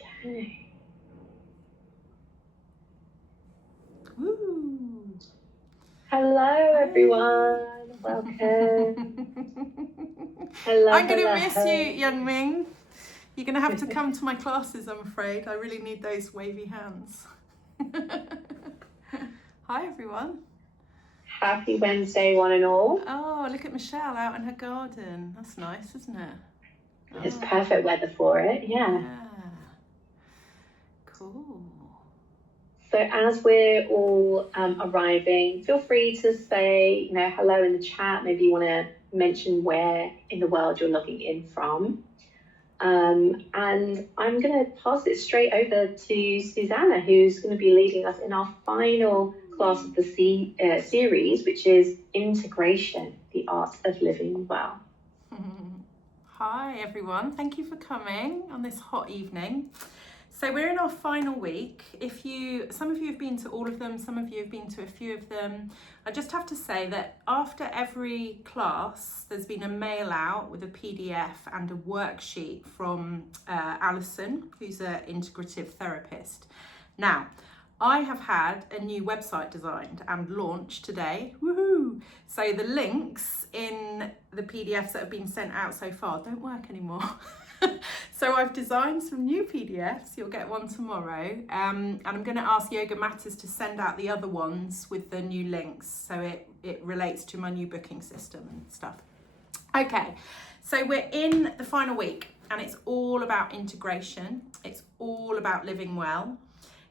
Okay. Woo. Hello, everyone. Welcome. Hello. I'm going to miss you, Young Ming. You're going to have to come to my classes, I'm afraid. I really need those wavy hands. Hi, everyone. Happy Wednesday, one and all. Oh, look at Michelle out in her garden. That's nice, isn't it? It's perfect weather for it, yeah. Cool. So as we're all arriving, feel free to say, hello in the chat. Maybe you want to mention where in the world you're logging in from. And I'm going to pass it straight over to Susanna, who's going to be leading us in our final class of the series, which is Integration, the Art of Living Well. Hi, everyone. Thank you for coming on this hot evening. So we're in our final week. Some of you have been to all of them, some of you have been to a few of them. I just have to say that after every class, there's been a mail out with a PDF and a worksheet from Alison, who's an integrative therapist. Now, I have had a new website designed and launched today. Woohoo! So the links in the PDFs that have been sent out so far don't work anymore. So I've designed some new PDFs. You'll get one tomorrow. And I'm going to ask Yogamatters to send out the other ones with the new links. So it relates to my new booking system and stuff. Okay, so we're in the final week and it's all about integration. It's all about living well.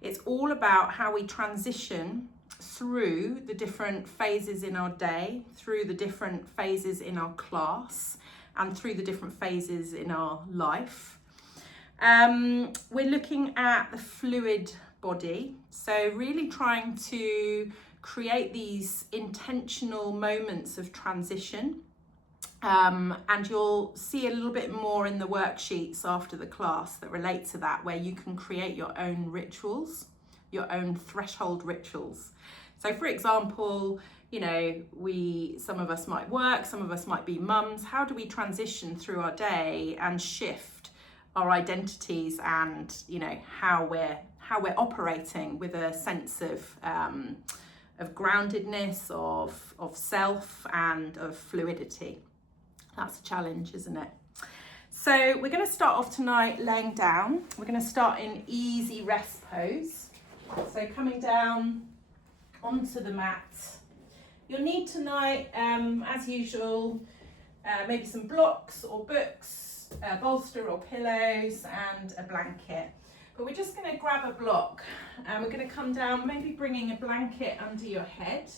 It's all about how we transition through the different phases in our day, through the different phases in our class, and through the different phases in our life. We're looking at the fluid body, so really trying to create these intentional moments of transition. And you'll see a little bit more in the worksheets after the class that relate to that, where you can create your own rituals, your own threshold rituals. So for example, some of us might work, some of us might be mums. How do we transition through our day and shift our identities and, how we're operating with a sense of groundedness, of self and of fluidity? That's a challenge, isn't it? So we're going to start off tonight laying down. We're going to start in easy rest pose. So coming down onto the mat. You'll need tonight, as usual, maybe some blocks or books, a bolster or pillows and a blanket. But we're just going to grab a block and we're going to come down, maybe bringing a blanket under your head.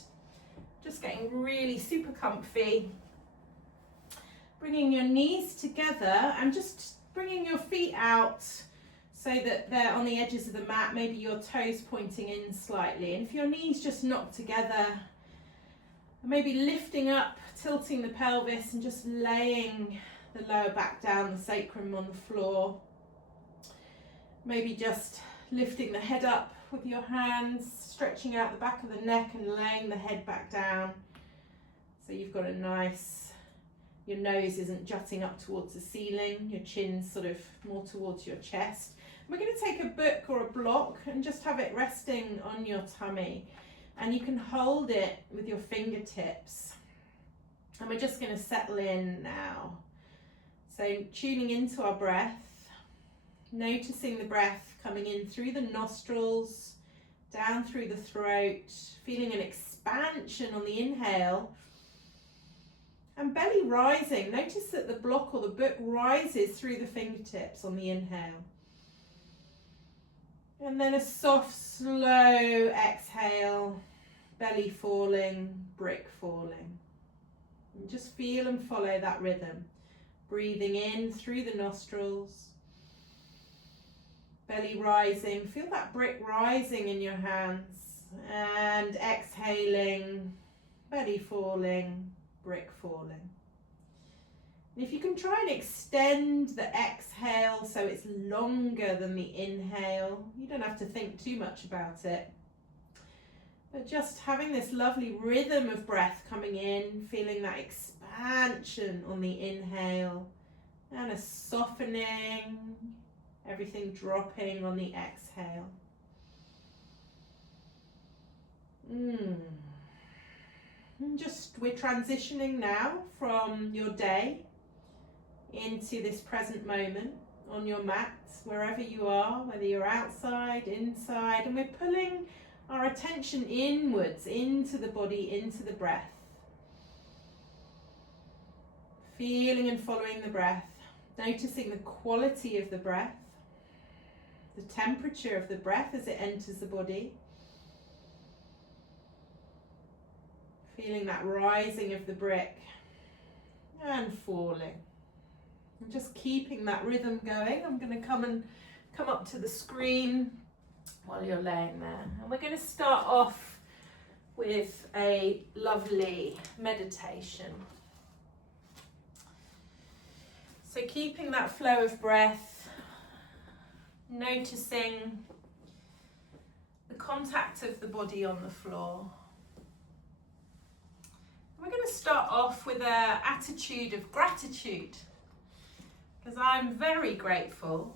Just getting really super comfy. Bringing your knees together and just bringing your feet out so that they're on the edges of the mat, maybe your toes pointing in slightly. And if your knees just knock together, maybe lifting up, tilting the pelvis and just laying the lower back down, the sacrum on the floor. Maybe just lifting the head up with your hands, stretching out the back of the neck and laying the head back down. So you've got your nose isn't jutting up towards the ceiling, your chin's sort of more towards your chest. We're going to take a book or a block and just have it resting on your tummy. And you can hold it with your fingertips. And we're just going to settle in now. So tuning into our breath, noticing the breath coming in through the nostrils, down through the throat, feeling an expansion on the inhale. And belly rising. Notice that the block or the book rises through the fingertips on the inhale. And then a soft, slow exhale, belly falling, brick falling. And just feel and follow that rhythm. Breathing in through the nostrils. Belly rising. Feel that brick rising in your hands. And exhaling, belly falling, brick falling. And if you can try and extend the exhale so it's longer than the inhale, you don't have to think too much about it. But just having this lovely rhythm of breath coming in, feeling that expansion on the inhale And a softening, everything dropping on the exhale. And we're transitioning now from your day into this present moment on your mat, wherever you are, whether you're outside, inside, and we're pulling our attention inwards, into the body, into the breath. Feeling and following the breath, noticing the quality of the breath, the temperature of the breath as it enters the body. Feeling that rising of the brick and falling. And just keeping that rhythm going. I'm going to come up to the screen while you're laying there. And we're going to start off with a lovely meditation. So keeping that flow of breath, noticing the contact of the body on the floor. We're going to start off with an attitude of gratitude, because I'm very grateful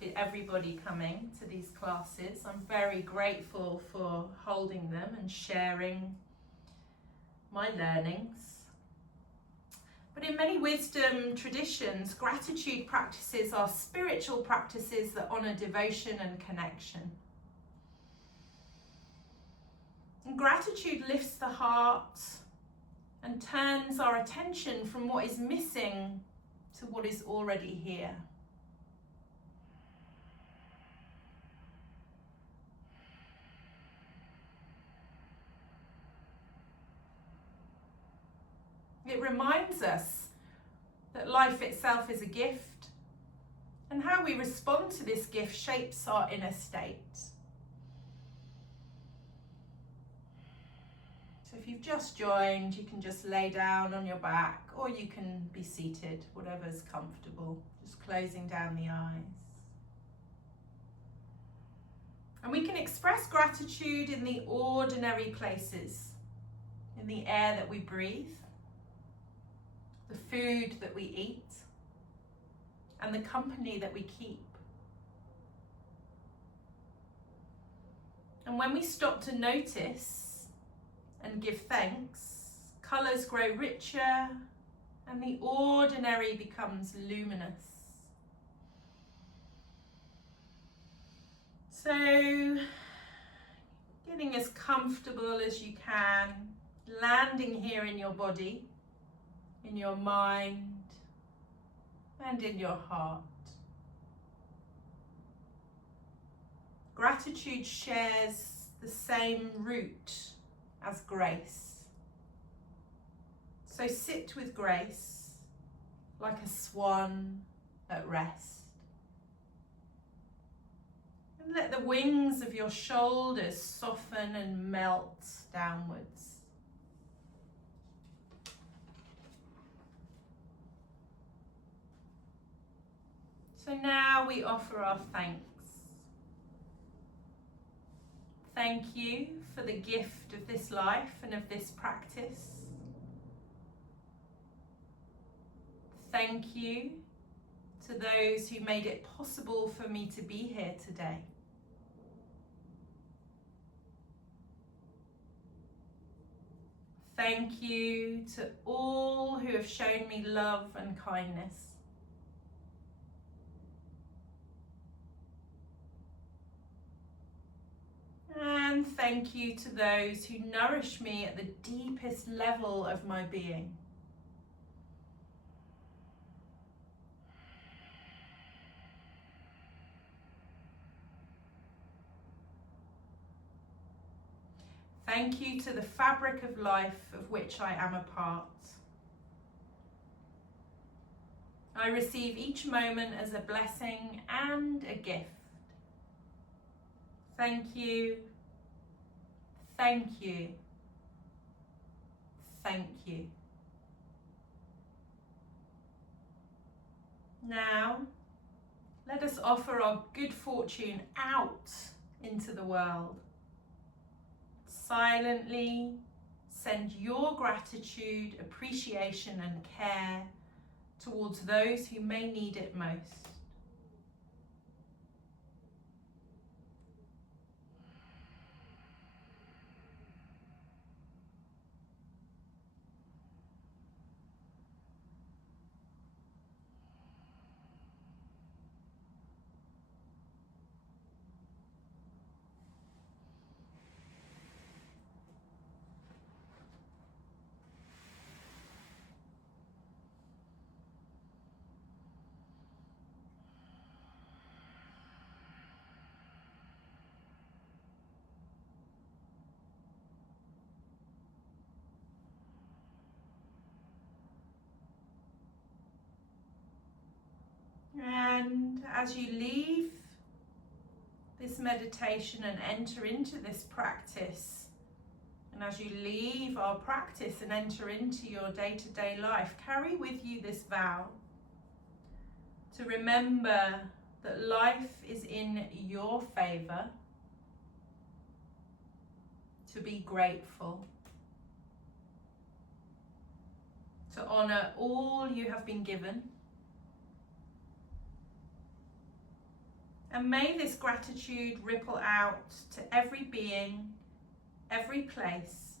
for everybody coming to these classes. I'm very grateful for holding them and sharing my learnings. But in many wisdom traditions, gratitude practices are spiritual practices that honour devotion and connection. And gratitude lifts the heart and turns our attention from what is missing to what is already here. It reminds us that life itself is a gift, and how we respond to this gift shapes our inner state. So if you've just joined, you can just lay down on your back, or you can be seated, whatever's comfortable, just closing down the eyes. And we can express gratitude in the ordinary places, in the air that we breathe, the food that we eat, and the company that we keep. And when we stop to notice and give thanks, colours grow richer and the ordinary becomes luminous. So, getting as comfortable as you can, landing here in your body, in your mind, and in your heart. Gratitude shares the same root as grace. So sit with grace like a swan at rest. And let the wings of your shoulders soften and melt downwards. So now we offer our thanks. Thank you for the gift of this life and of this practice. Thank you to those who made it possible for me to be here today. Thank you to all who have shown me love and kindness. And thank you to those who nourish me at the deepest level of my being. Thank you to the fabric of life of which I am a part. I receive each moment as a blessing and a gift. Thank you, thank you, thank you. Now, let us offer our good fortune out into the world. Silently send your gratitude, appreciation and care towards those who may need it most. And as you leave this meditation and enter into this practice, and as you leave our practice and enter into your day-to-day life, carry with you this vow to remember that life is in your favor, to be grateful, to honor all you have been given. And may this gratitude ripple out to every being, every place,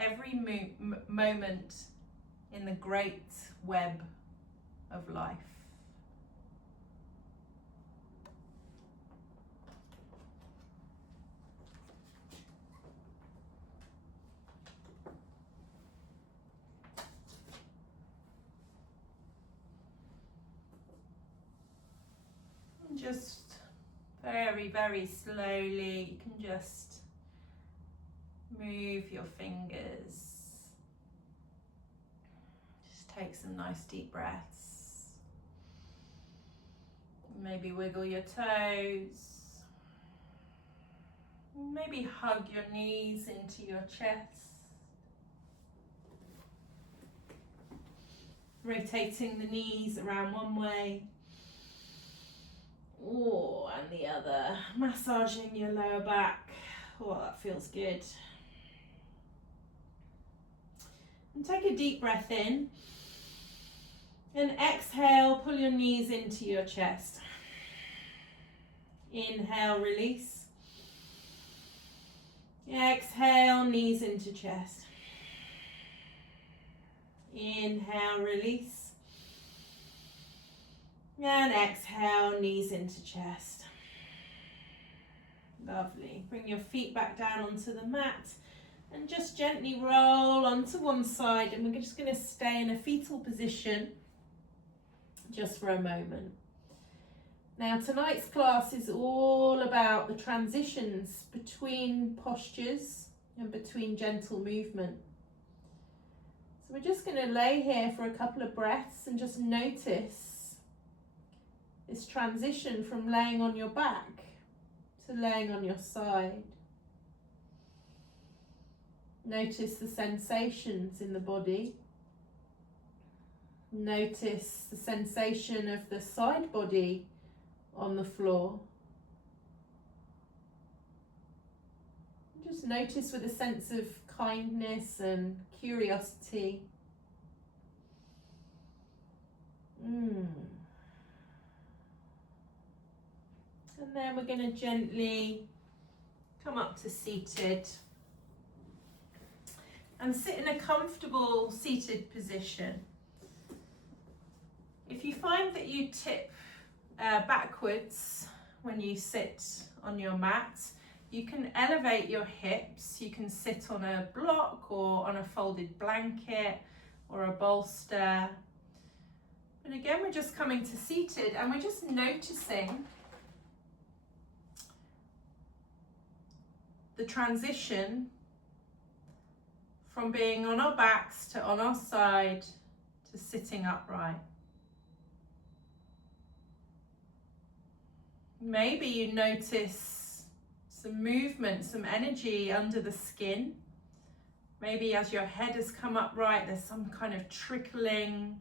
every moment in the great web of life. And just very, very slowly, you can just move your fingers. Just take some nice deep breaths. Maybe wiggle your toes. Maybe hug your knees into your chest. Rotating the knees around one way. Oh, and the other. Massaging your lower back. Oh, that feels good. And take a deep breath in. And exhale, pull your knees into your chest. Inhale, release. Exhale, knees into chest. Inhale, release. And exhale, knees into chest. Lovely. Bring your feet back down onto the mat and just gently roll onto one side, and we're just going to stay in a fetal position just for a moment. Now, tonight's class is all about the transitions between postures and between gentle movement. So we're just going to lay here for a couple of breaths and just notice this transition from laying on your back to laying on your side. Notice the sensations in the body. Notice the sensation of the side body on the floor. Just notice with a sense of kindness and curiosity. And then we're going to gently come up to seated and sit in a comfortable seated position. If you find that you tip backwards when you sit on your mat, you can elevate your hips. You can sit on a block or on a folded blanket or a bolster. And again, we're just coming to seated and we're just noticing the transition from being on our backs to on our side to sitting upright. Maybe you notice some movement, some energy under the skin. Maybe as your head has come upright, there's some kind of trickling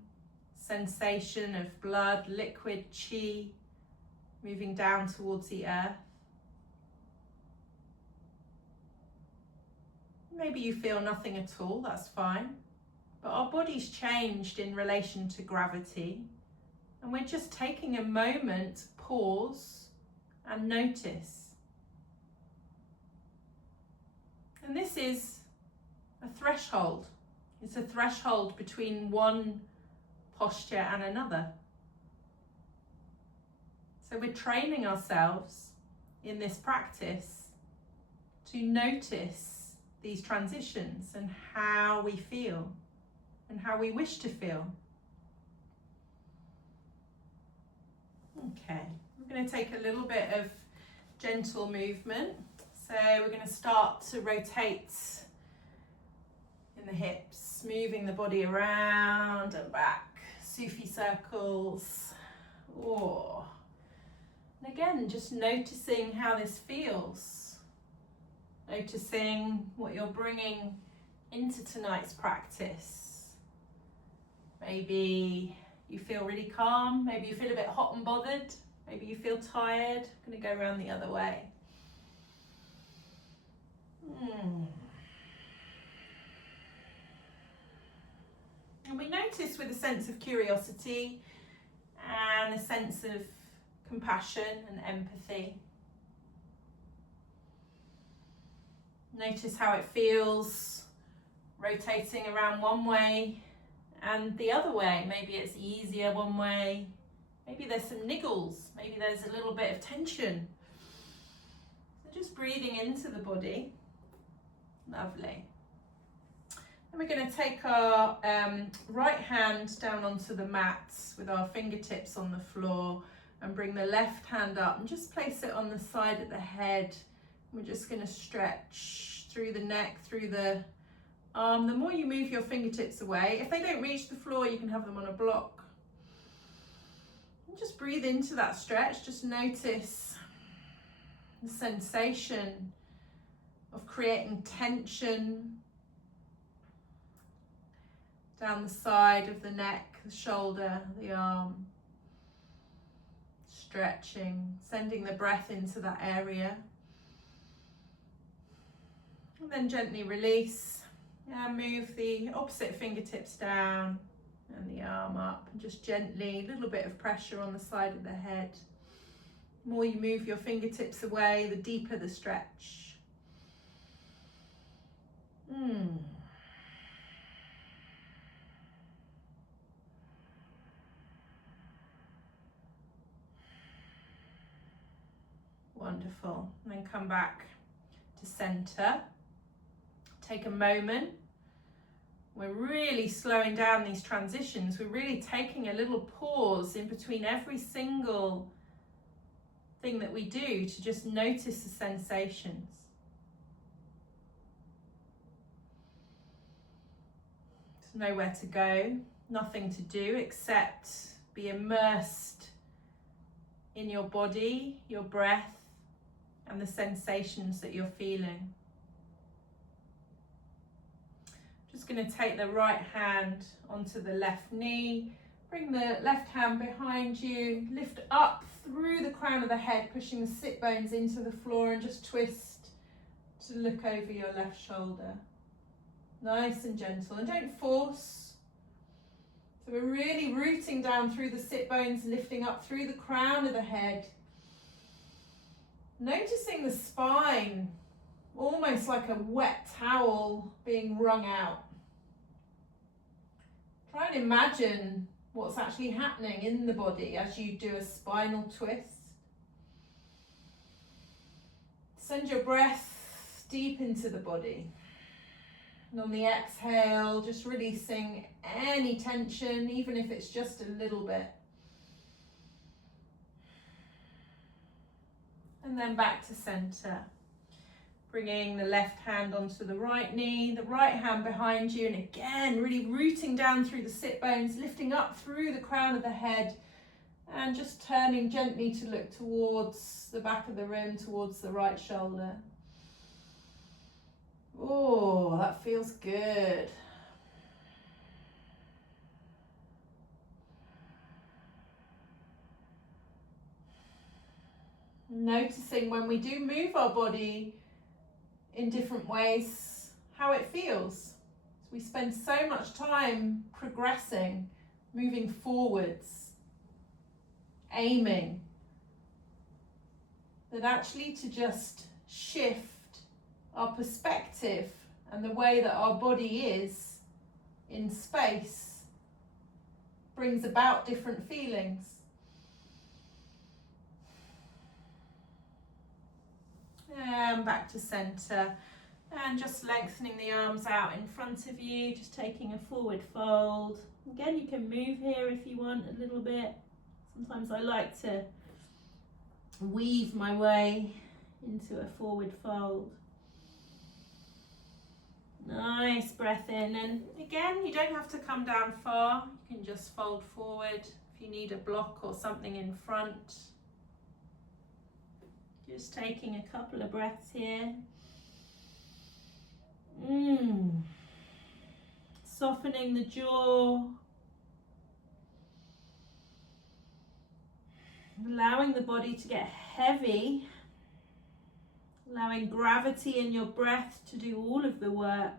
sensation of blood, liquid chi moving down towards the earth. Maybe you feel nothing at all, that's fine. but our body's changed in relation to gravity, and we're just taking a moment to pause and notice. And this is a threshold. It's a threshold between one posture and another. So we're training ourselves in this practice to notice these transitions and how we feel and how we wish to feel. Okay, we're going to take a little bit of gentle movement. So we're going to start to rotate in the hips, moving the body around and back, Sufi circles. Oh. And again, just noticing how this feels. Noticing what you're bringing into tonight's practice. Maybe you feel really calm, maybe you feel a bit hot and bothered, maybe you feel tired. I'm going to go around the other way. And we notice with a sense of curiosity and a sense of compassion and empathy. Notice how it feels rotating around one way and the other way. Maybe it's easier one way. Maybe there's some niggles. Maybe there's a little bit of tension. So just breathing into the body. Lovely. And we're going to take our right hand down onto the mat with our fingertips on the floor and bring the left hand up and just place it on the side of the head. We're just going to stretch through the neck, through the arm. The more you move your fingertips away, if they don't reach the floor, you can have them on a block. And just breathe into that stretch. Just notice the sensation of creating tension down the side of the neck, the shoulder, the arm. Stretching, sending the breath into that area. And then gently release and move the opposite fingertips down and the arm up. And just gently, a little bit of pressure on the side of the head. The more you move your fingertips away, the deeper the stretch. Wonderful. And then come back to center. Take a moment. We're really slowing down these transitions. We're really taking a little pause in between every single thing that we do to just notice the sensations. There's nowhere to go, nothing to do except be immersed in your body, your breath, and the sensations that you're feeling. Just going to take the right hand onto the left knee, bring the left hand behind you, lift up through the crown of the head, pushing the sit bones into the floor, and just twist to look over your left shoulder. Nice and gentle, and don't force. So we're really rooting down through the sit bones, lifting up through the crown of the head. Noticing the spine, almost like a wet towel being wrung out. Try and imagine what's actually happening in the body as you do a spinal twist. Send your breath deep into the body. And on the exhale, just releasing any tension, even if it's just a little bit. And then back to center. Bringing the left hand onto the right knee, the right hand behind you, and again, really rooting down through the sit bones, lifting up through the crown of the head, and just turning gently to look towards the back of the room, towards the right shoulder. Oh, that feels good. Noticing when we do move our body in different ways, how it feels. We spend so much time progressing, moving forwards, aiming, that actually to just shift our perspective and the way that our body is in space brings about different feelings. And back to center, and just lengthening the arms out in front of you, just taking a forward fold. Again, you can move here if you want a little bit. Sometimes I like to weave my way into a forward fold. Nice breath in, and again, you don't have to come down far. You can just fold forward if you need a block or something in front. Just taking a couple of breaths here. Softening the jaw. Allowing the body to get heavy. Allowing gravity in your breath to do all of the work.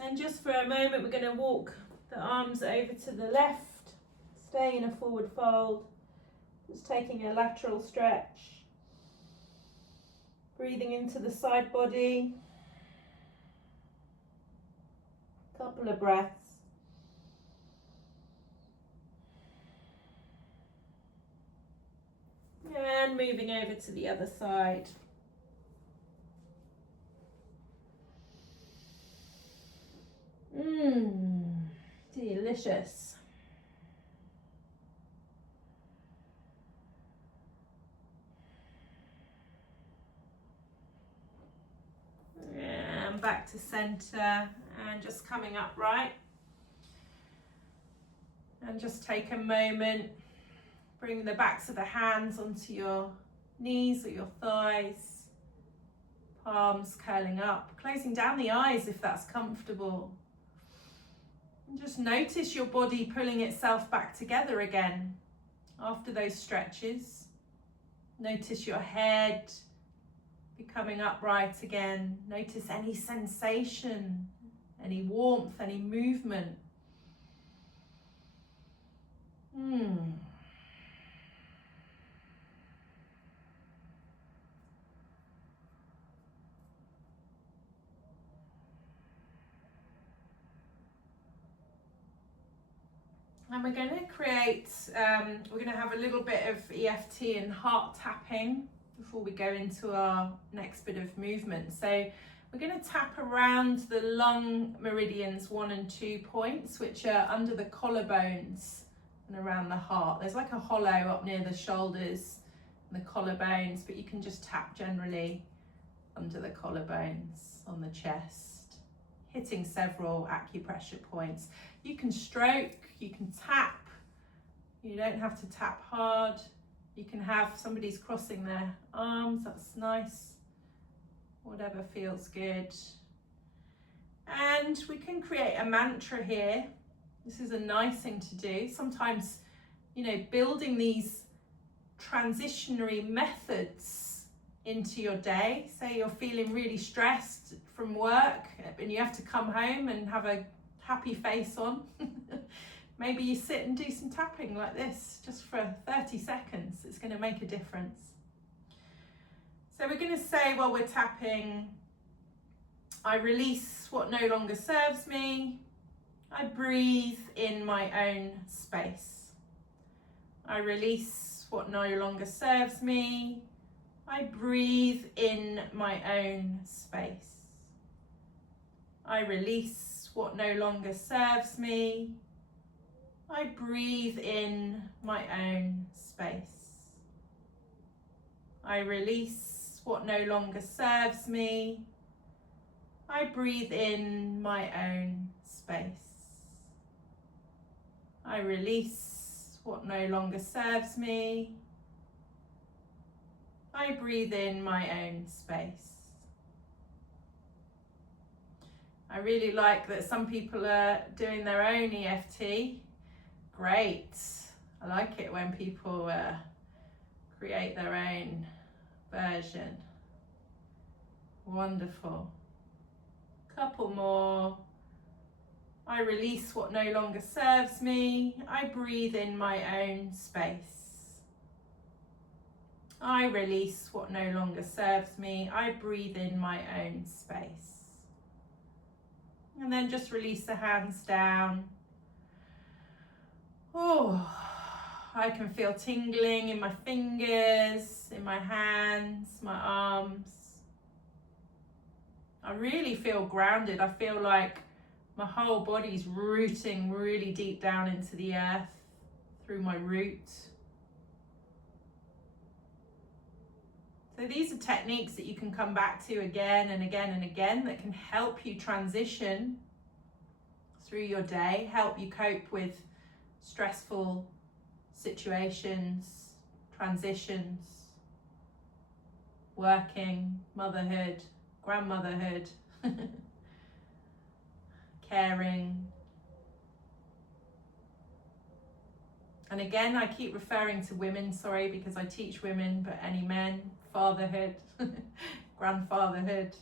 And just for a moment, we're going to walk the arms over to the left. Stay in a forward fold. Just taking a lateral stretch. Breathing into the side body. Couple of breaths. And moving over to the other side. Delicious. And back to center, and just coming upright. And just take a moment. Bring the backs of the hands onto your knees or your thighs. Palms curling up. Closing down the eyes if that's comfortable. And just notice your body pulling itself back together again after those stretches. Notice your head becoming upright again. Notice any sensation, any warmth, any movement. And we're going to create, we're going to have a little bit of EFT and heart tapping before we go into our next bit of movement. So we're going to tap around the lung meridians 1 and 2 points, which are under the collarbones and around the heart. There's like a hollow up near the shoulders and the collarbones, but you can just tap generally under the collarbones on the chest, hitting several acupressure points. You can stroke, you can tap, you don't have to tap hard. You can have somebody's crossing their arms, that's nice. Whatever feels good. And we can create a mantra here. This is a nice thing to do. Sometimes, building these transitionary methods into your day. Say you're feeling really stressed from work and you have to come home and have a happy face on. Maybe you sit and do some tapping like this just for 30 seconds. It's going to make a difference. So we're going to say while we're tapping, I release what no longer serves me. I breathe in my own space. I release what no longer serves me. I breathe in my own space. I release what no longer serves me. I breathe in my own space. I release what no longer serves me. I breathe in my own space. I release what no longer serves me. I breathe in my own space. I really like that some people are doing their own EFT. Great. I like it when people create their own version. Wonderful. Couple more. I release what no longer serves me. I breathe in my own space. I release what no longer serves me. I breathe in my own space. And then just release the hands down. Oh, I can feel tingling in my fingers, in my hands, my arms. I really feel grounded. I feel like my whole body's rooting really deep down into the earth through my root. So these are techniques that you can come back to again and again and again that can help you transition through your day, help you cope with stressful situations, transitions, working, motherhood, grandmotherhood, caring. And again, I keep referring to women, sorry, because I teach women, but any men, fatherhood, grandfatherhood.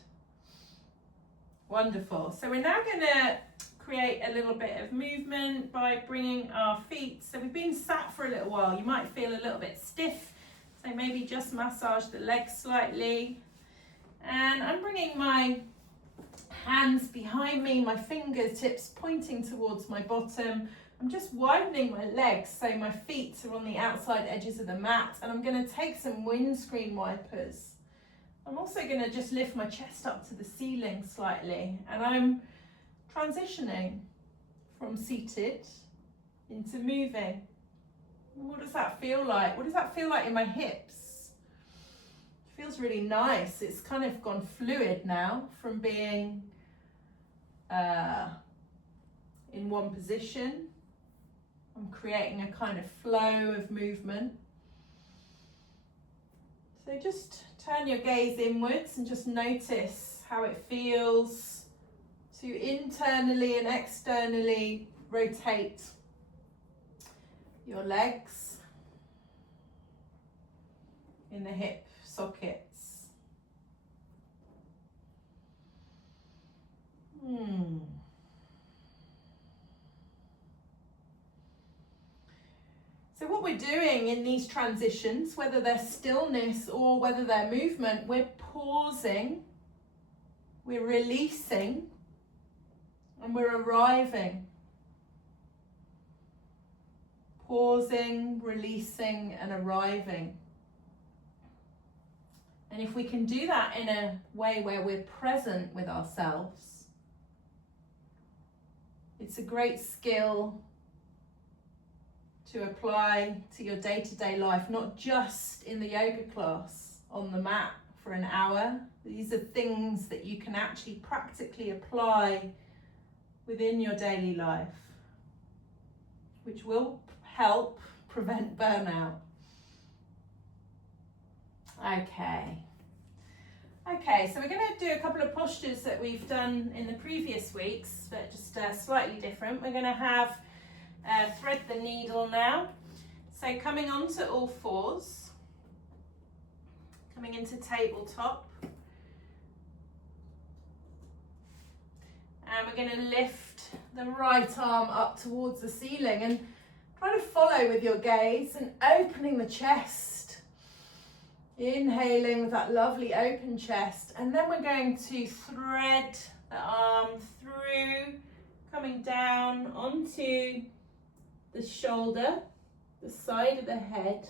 Wonderful. So we're now going to create a little bit of movement by bringing our feet. So we've been sat for a little while. You might feel a little bit stiff. So maybe just massage the legs slightly. And I'm bringing my hands behind me, my fingertips pointing towards my bottom. I'm just widening my legs so my feet are on the outside edges of the mat, and I'm going to take some windscreen wipers. I'm also going to just lift my chest up to the ceiling slightly, and I'm transitioning from seated into moving. What does that feel like? What does that feel like in my hips? It feels really nice. It's kind of gone fluid now from being in one position. I'm creating a kind of flow of movement. So just turn your gaze inwards and just notice how it feels to internally and externally rotate your legs in the hip sockets. So what we're doing in these transitions, whether they're stillness or whether they're movement, we're pausing, we're releasing, and we're arriving. Pausing, releasing, and arriving. And if we can do that in a way where we're present with ourselves, it's a great skill to apply to your day-to-day life, not just in the yoga class on the mat for an hour. These are things that you can actually practically apply within your daily life, which will help prevent burnout. Okay, so we're going to do a couple of postures that we've done in the previous weeks, but just slightly different. We're going to have thread the needle now. So coming onto all fours, coming into tabletop. And we're going to lift the right arm up towards the ceiling and try to follow with your gaze and opening the chest. Inhaling with that lovely open chest. And then we're going to thread the arm through, coming down onto the shoulder, the side of the head,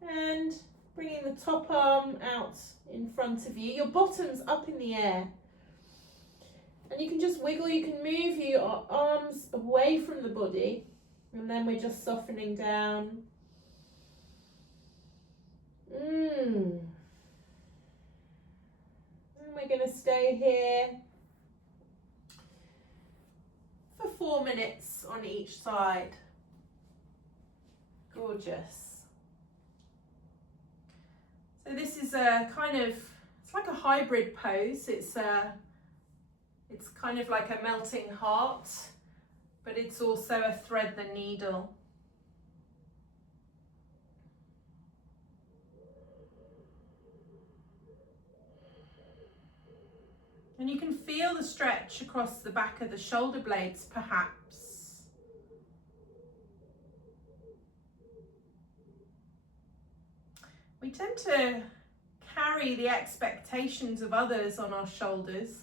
and bringing the top arm out in front of you. Your bottom's up in the air. And you can just wiggle, you can move your arms away from the body, and then we're just softening down. And we're going to stay here for 4 minutes on each side. Gorgeous. So this is a kind of, it's like a hybrid pose. It's kind of like a melting heart, but it's also a thread the needle. And you can feel the stretch across the back of the shoulder blades, perhaps. We tend to carry the expectations of others on our shoulders.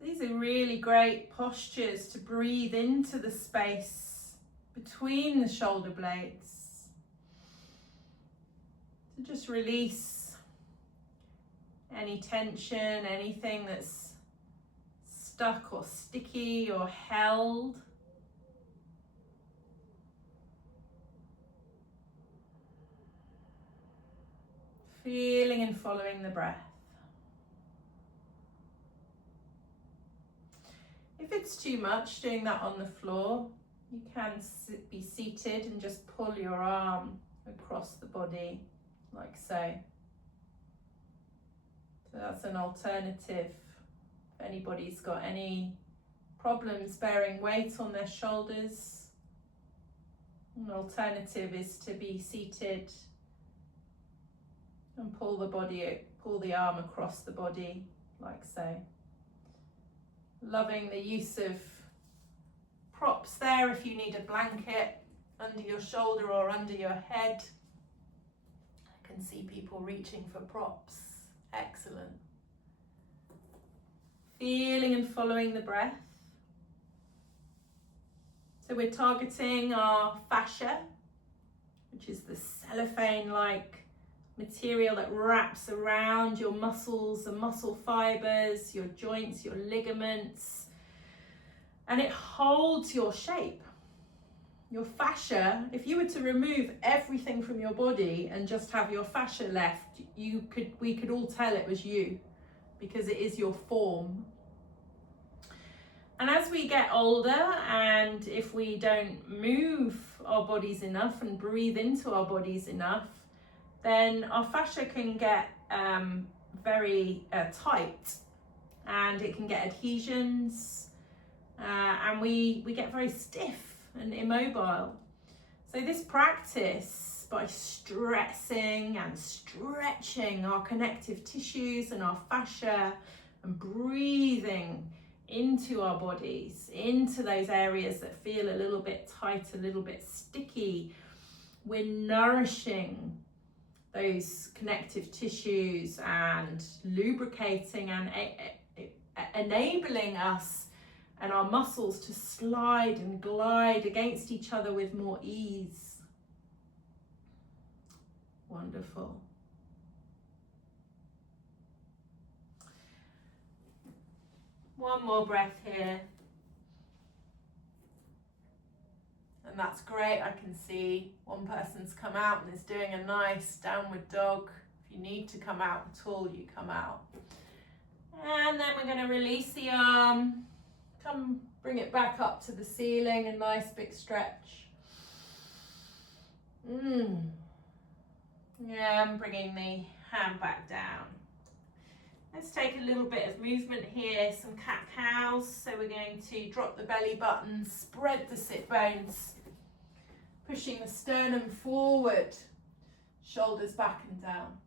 These are really great postures to breathe into the space between the shoulder blades. To just release any tension, anything that's stuck or sticky or held. Feeling and following the breath. If it's too much doing that on the floor, you can be seated and just pull your arm across the body like so. So that's an alternative. If anybody's got any problems bearing weight on their shoulders, an alternative is to be seated and pull the arm across the body like so. Loving the use of props there if you need a blanket under your shoulder or under your head. I can see people reaching for props. Excellent. Feeling and following the breath. So we're targeting our fascia, which is the cellophane-like material that wraps around your muscles and muscle fibers, your joints, your ligaments, and it holds your shape. Your fascia, if you were to remove everything from your body and just have your fascia left, we could all tell it was you, because it is your form. And as we get older, and if we don't move our bodies enough and breathe into our bodies enough, then our fascia can get very tight, and it can get adhesions, and we get very stiff and immobile. So this practice, by stressing and stretching our connective tissues and our fascia and breathing into our bodies, into those areas that feel a little bit tight, a little bit sticky, we're nourishing those connective tissues and lubricating and enabling us and our muscles to slide and glide against each other with more ease. Wonderful. One more breath here. And that's great. I can see one person's come out and is doing a nice downward dog. If you need to come out at all, you come out. And then we're going to release the arm. Come bring it back up to the ceiling, a nice big stretch. Yeah, I'm bringing the hand back down. Let's take a little bit of movement here, some cat-cows. So we're going to drop the belly button, spread the sit bones, pushing the sternum forward, shoulders back and down.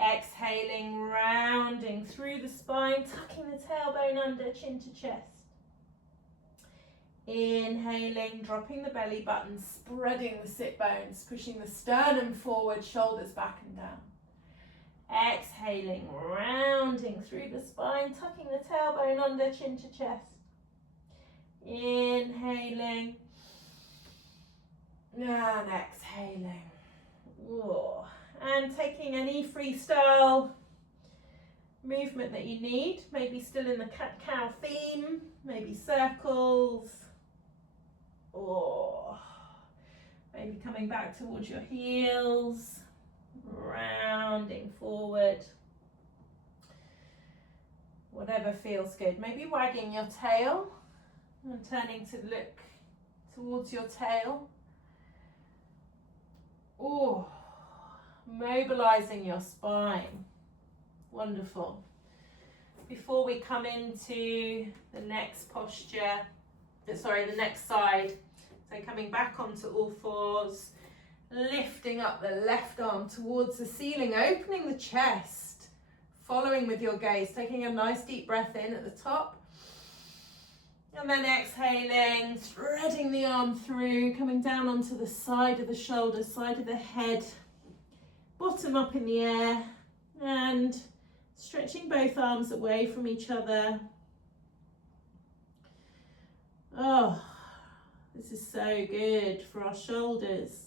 Exhaling, rounding through the spine, tucking the tailbone under, chin to chest. Inhaling, dropping the belly button, spreading the sit bones, pushing the sternum forward, shoulders back and down. Exhaling, rounding through the spine, tucking the tailbone under, chin to chest. Inhaling and exhaling. Whoa. And taking any freestyle movement that you need, maybe still in the cat-cow theme, maybe circles, or maybe coming back towards your heels, rounding forward, whatever feels good. Maybe wagging your tail and turning to look towards your tail. Oh, mobilizing your spine. Wonderful. Before we come into the next posture, the next side, so coming back onto all fours, lifting up the left arm towards the ceiling, opening the chest, following with your gaze, taking a nice deep breath in at the top. And then exhaling, threading the arm through, coming down onto the side of the shoulder, side of the head, bottom up in the air, and stretching both arms away from each other. Oh, this is so good for our shoulders.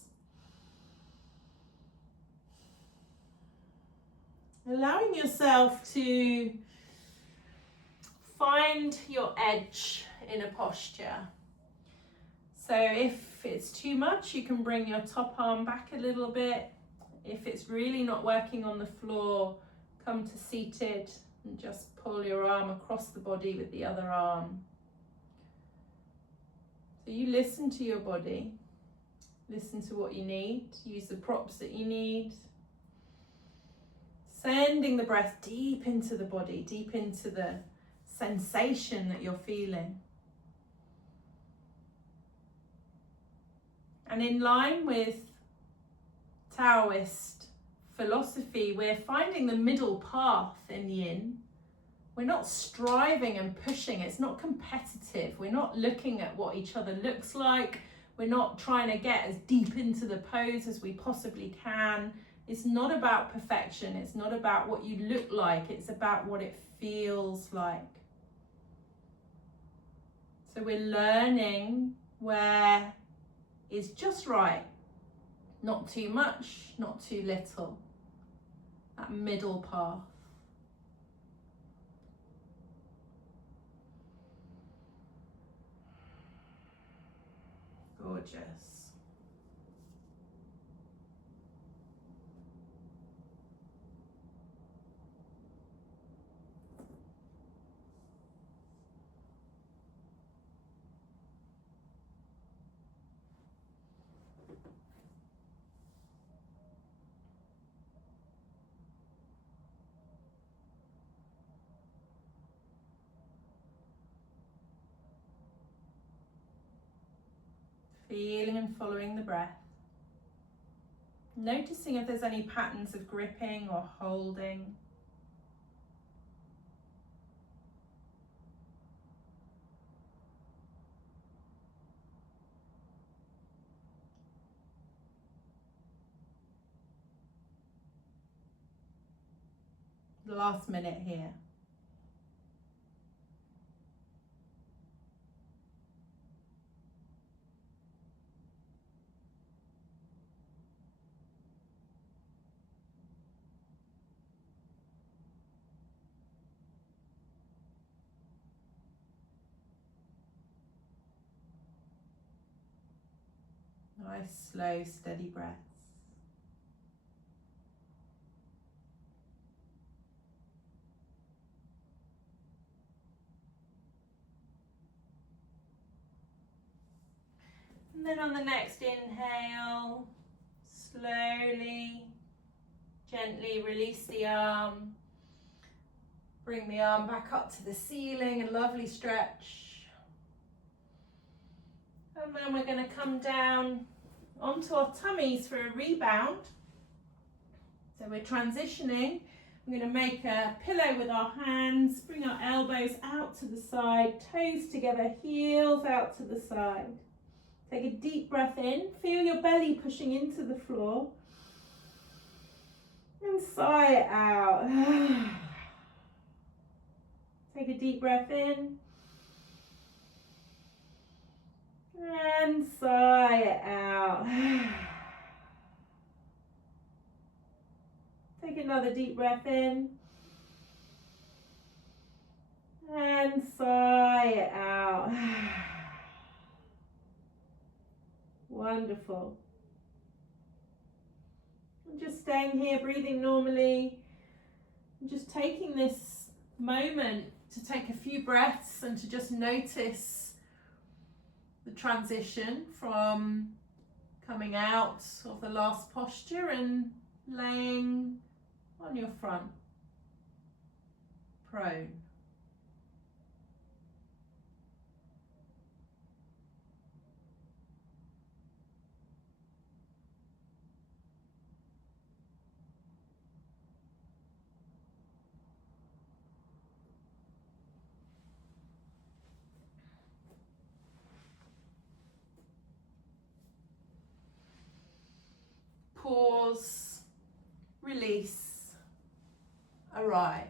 Allowing yourself to find your edge in a posture. So if it's too much, you can bring your top arm back a little bit. If it's really not working on the floor, come to seated and just pull your arm across the body with the other arm. So you listen to your body, listen to what you need, use the props that you need. Sending the breath deep into the body, deep into the sensation that you're feeling. And in line with Taoist philosophy, we're finding the middle path in yin. We're not striving and pushing, it's not competitive. We're not looking at what each other looks like. We're not trying to get as deep into the pose as we possibly can. It's not about perfection, it's not about what you look like, it's about what it feels like. So we're learning where is just right, not too much, not too little, that middle path. Gorgeous. Feeling and following the breath. Noticing if there's any patterns of gripping or holding. The last minute here. Nice, slow, steady breaths. And then on the next inhale, slowly, gently release the arm. Bring the arm back up to the ceiling, a lovely stretch. And then we're going to come down onto our tummies for a rebound. So we're transitioning. We're going to make a pillow with our hands, bring our elbows out to the side, toes together, heels out to the side. Take a deep breath in, feel your belly pushing into the floor. And sigh it out. Take a deep breath in. And sigh it out. Take another deep breath in. And sigh it out. Wonderful. I'm just staying here, breathing normally. I'm just taking this moment to take a few breaths and to just notice the transition from coming out of the last posture and laying on your front, prone. pause, release, arrive.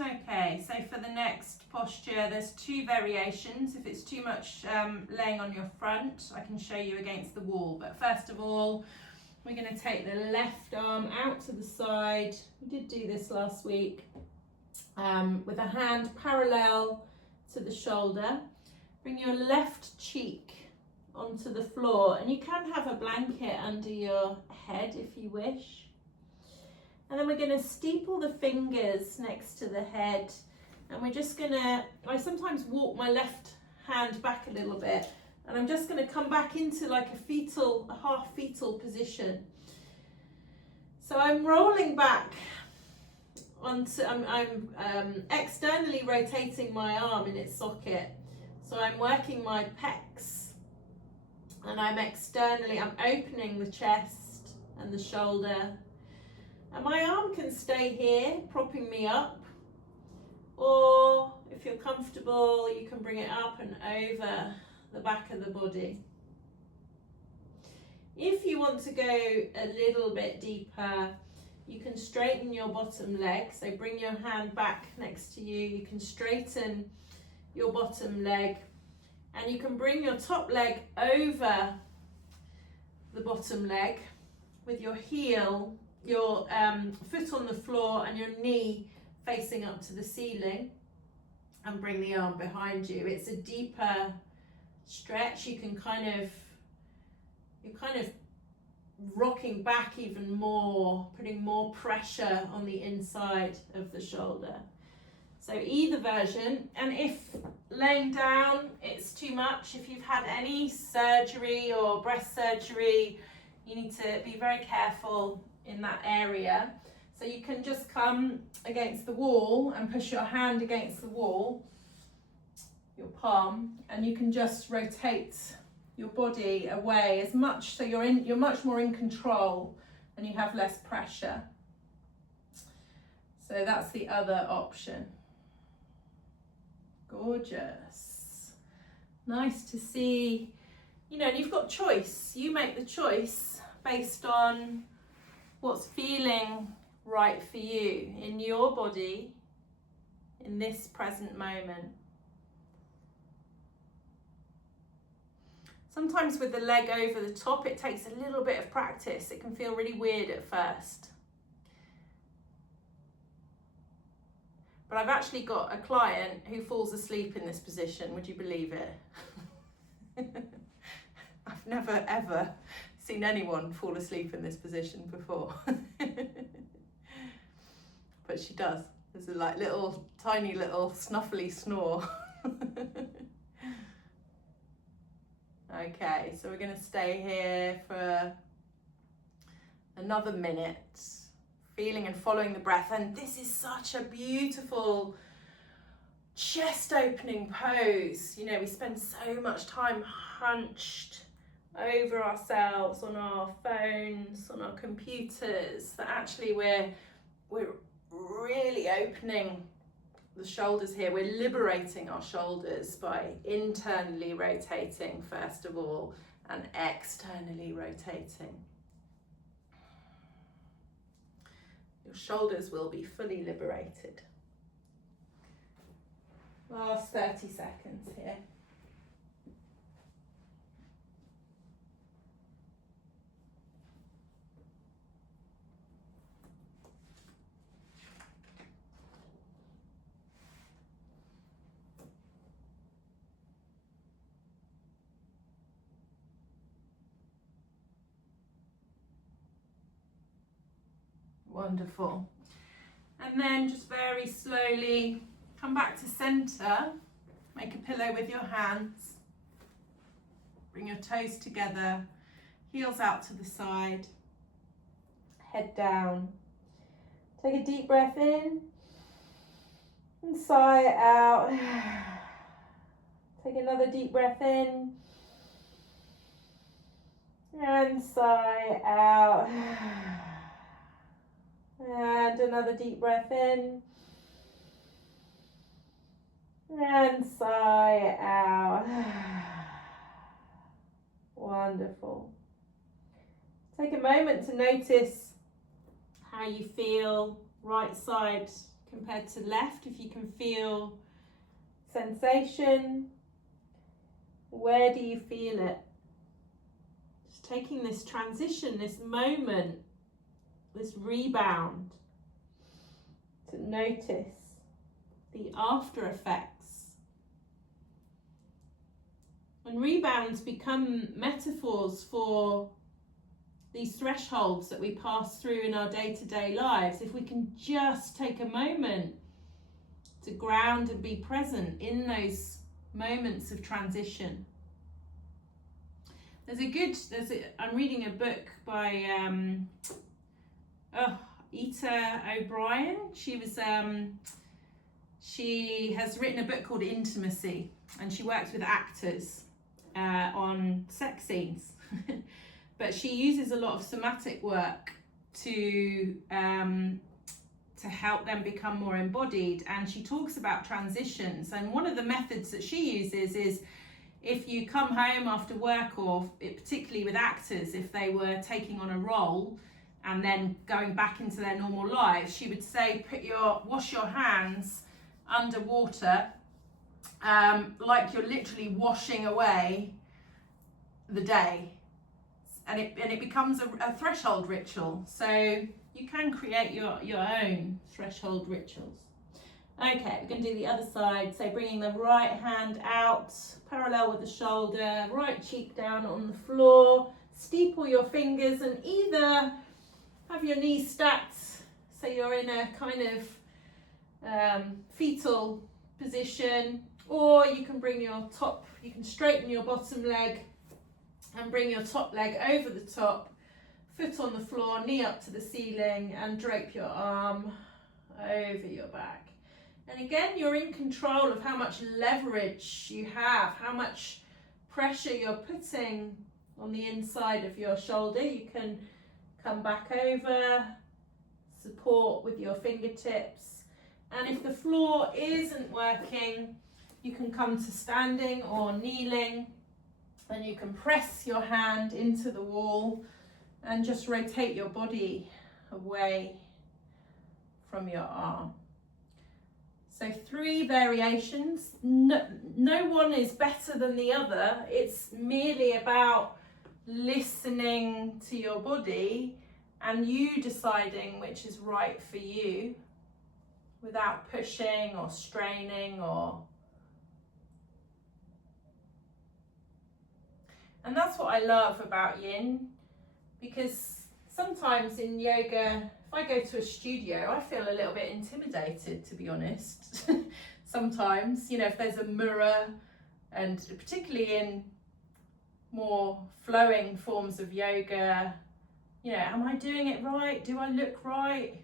Okay, so for the next posture, there's two variations. If it's too much laying on your front, I can show you against the wall. But first of all, we're going to take the left arm out to the side. We did do this last week with a hand parallel to the shoulder. Bring your left cheek onto the floor, and you can have a blanket under your head if you wish. And then we're going to steeple the fingers next to the head, and we're just going to, I sometimes walk my left hand back a little bit, and I'm just going to come back into like a half fetal position. So I'm rolling back onto, I'm externally rotating my arm in its socket. So I'm working my pecs, and I'm opening the chest and the shoulder. And my arm can stay here, propping me up, or if you're comfortable, you can bring it up and over the back of the body. If you want to go a little bit deeper, you can straighten your bottom leg. So bring your hand back next to you. You can straighten your bottom leg, and you can bring your top leg over the bottom leg with your heel, your foot on the floor and your knee facing up to the ceiling, and bring the arm behind you. It's a deeper stretch. You're kind of rocking back even more, putting more pressure on the inside of the shoulder. So either version. And if laying down it's too much, if you've had any surgery or breast surgery, you need to be very careful in that area. So you can just come against the wall and push your hand against the wall, your palm, and you can just rotate your body away as much, so you're much more in control and you have less pressure. So that's the other option. Gorgeous. Nice to see. You know, you've got choice. You make the choice based on what's feeling right for you in your body in this present moment. Sometimes with the leg over the top, it takes a little bit of practice. It can feel really weird at first. But I've actually got a client who falls asleep in this position. Would you believe it? I've never ever seen anyone fall asleep in this position before. But she does. There's a tiny little snuffly snore. Okay, so we're going to stay here for another minute, feeling and following the breath. And this is such a beautiful chest opening pose. You know, we spend so much time hunched over ourselves on our phones, on our computers, that actually we're really opening the shoulders here. We're liberating our shoulders by internally rotating first of all and externally rotating. Your shoulders will be fully liberated. Last 30 seconds here. Wonderful. And then just very slowly come back to center. Make a pillow with your hands. Bring your toes together, heels out to the side, head down. Take a deep breath in and sigh it out. Take another deep breath in And sigh out. And another deep breath in. And sigh out. Wonderful. Take a moment to notice how you feel right side compared to left. If you can feel sensation, where do you feel it? Just taking this transition, this moment, this rebound, to notice the after effects. And rebounds become metaphors for these thresholds that we pass through in our day-to-day lives. If we can just take a moment to ground and be present in those moments of transition. I'm reading a book by Ita O'Brien. She has written a book called Intimacy, and she works with actors on sex scenes. But she uses a lot of somatic work to help them become more embodied, and she talks about transitions. And one of the methods that she uses is, if you come home after work, or particularly with actors, if they were taking on a role and then going back into their normal lives, she would say, wash your hands underwater, like you're literally washing away the day. And it becomes a threshold ritual. So you can create your own threshold rituals. Okay, we're going to do the other side. So bringing the right hand out, parallel with the shoulder, right cheek down on the floor. Steeple your fingers and either have your knees stacked so you're in a kind of fetal position, or you can you can straighten your bottom leg and bring your top leg over the top, foot on the floor, knee up to the ceiling, and drape your arm over your back. And again, you're in control of how much leverage you have, how much pressure you're putting on the inside of your shoulder. You can come back over, support with your fingertips. And if the floor isn't working, you can come to standing or kneeling, and you can press your hand into the wall and just rotate your body away from your arm. So 3 variations. No one is better than the other. It's merely about listening to your body and you deciding which is right for you without pushing or straining or... And that's what I love about yin, because sometimes in yoga, if I go to a studio, I feel a little bit intimidated, to be honest. Sometimes, if there's a mirror, and particularly in more flowing forms of yoga, am I doing it right? Do I look right?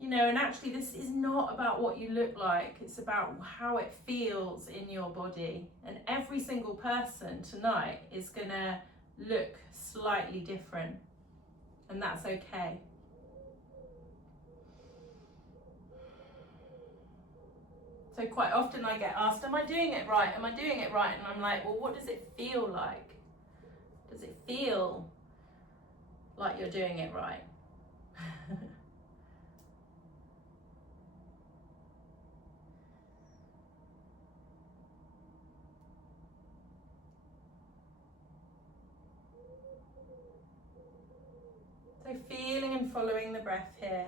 And actually this is not about what you look like, it's about how it feels in your body. And every single person tonight is gonna look slightly different, and that's okay. So quite often I get asked, am I doing it right? Am I doing it right? And I'm like, well, what does it feel like? Does it feel like you're doing it right? So feeling and following the breath here.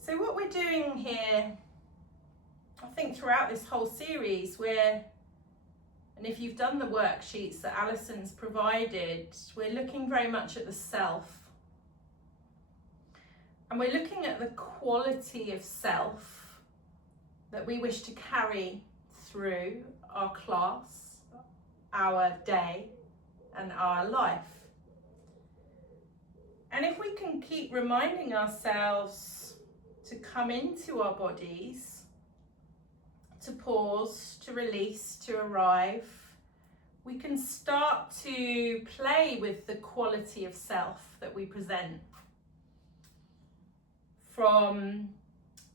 So what we're doing here, I think throughout this whole series, and if you've done the worksheets that Alison's provided, we're looking very much at the self. And we're looking at the quality of self that we wish to carry through our class, our day, and our life. And if we can keep reminding ourselves to come into our bodies, to pause, to release, to arrive, we can start to play with the quality of self that we present, from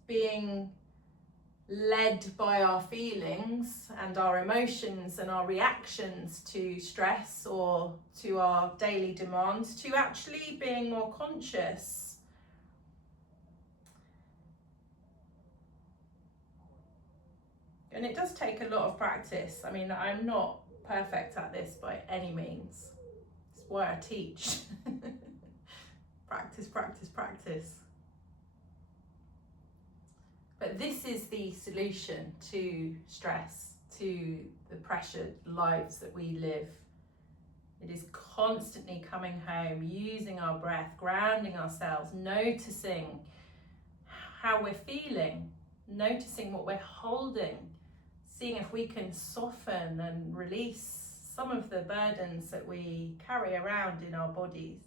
being led by our feelings and our emotions and our reactions to stress or to our daily demands, to actually being more conscious. And it does take a lot of practice. I mean, I'm not perfect at this by any means. It's why I teach. Practice, practice, practice. But this is the solution to stress, to the pressured lives that we live. It is constantly coming home, using our breath, grounding ourselves, noticing how we're feeling, noticing what we're holding, seeing if we can soften and release some of the burdens that we carry around in our bodies.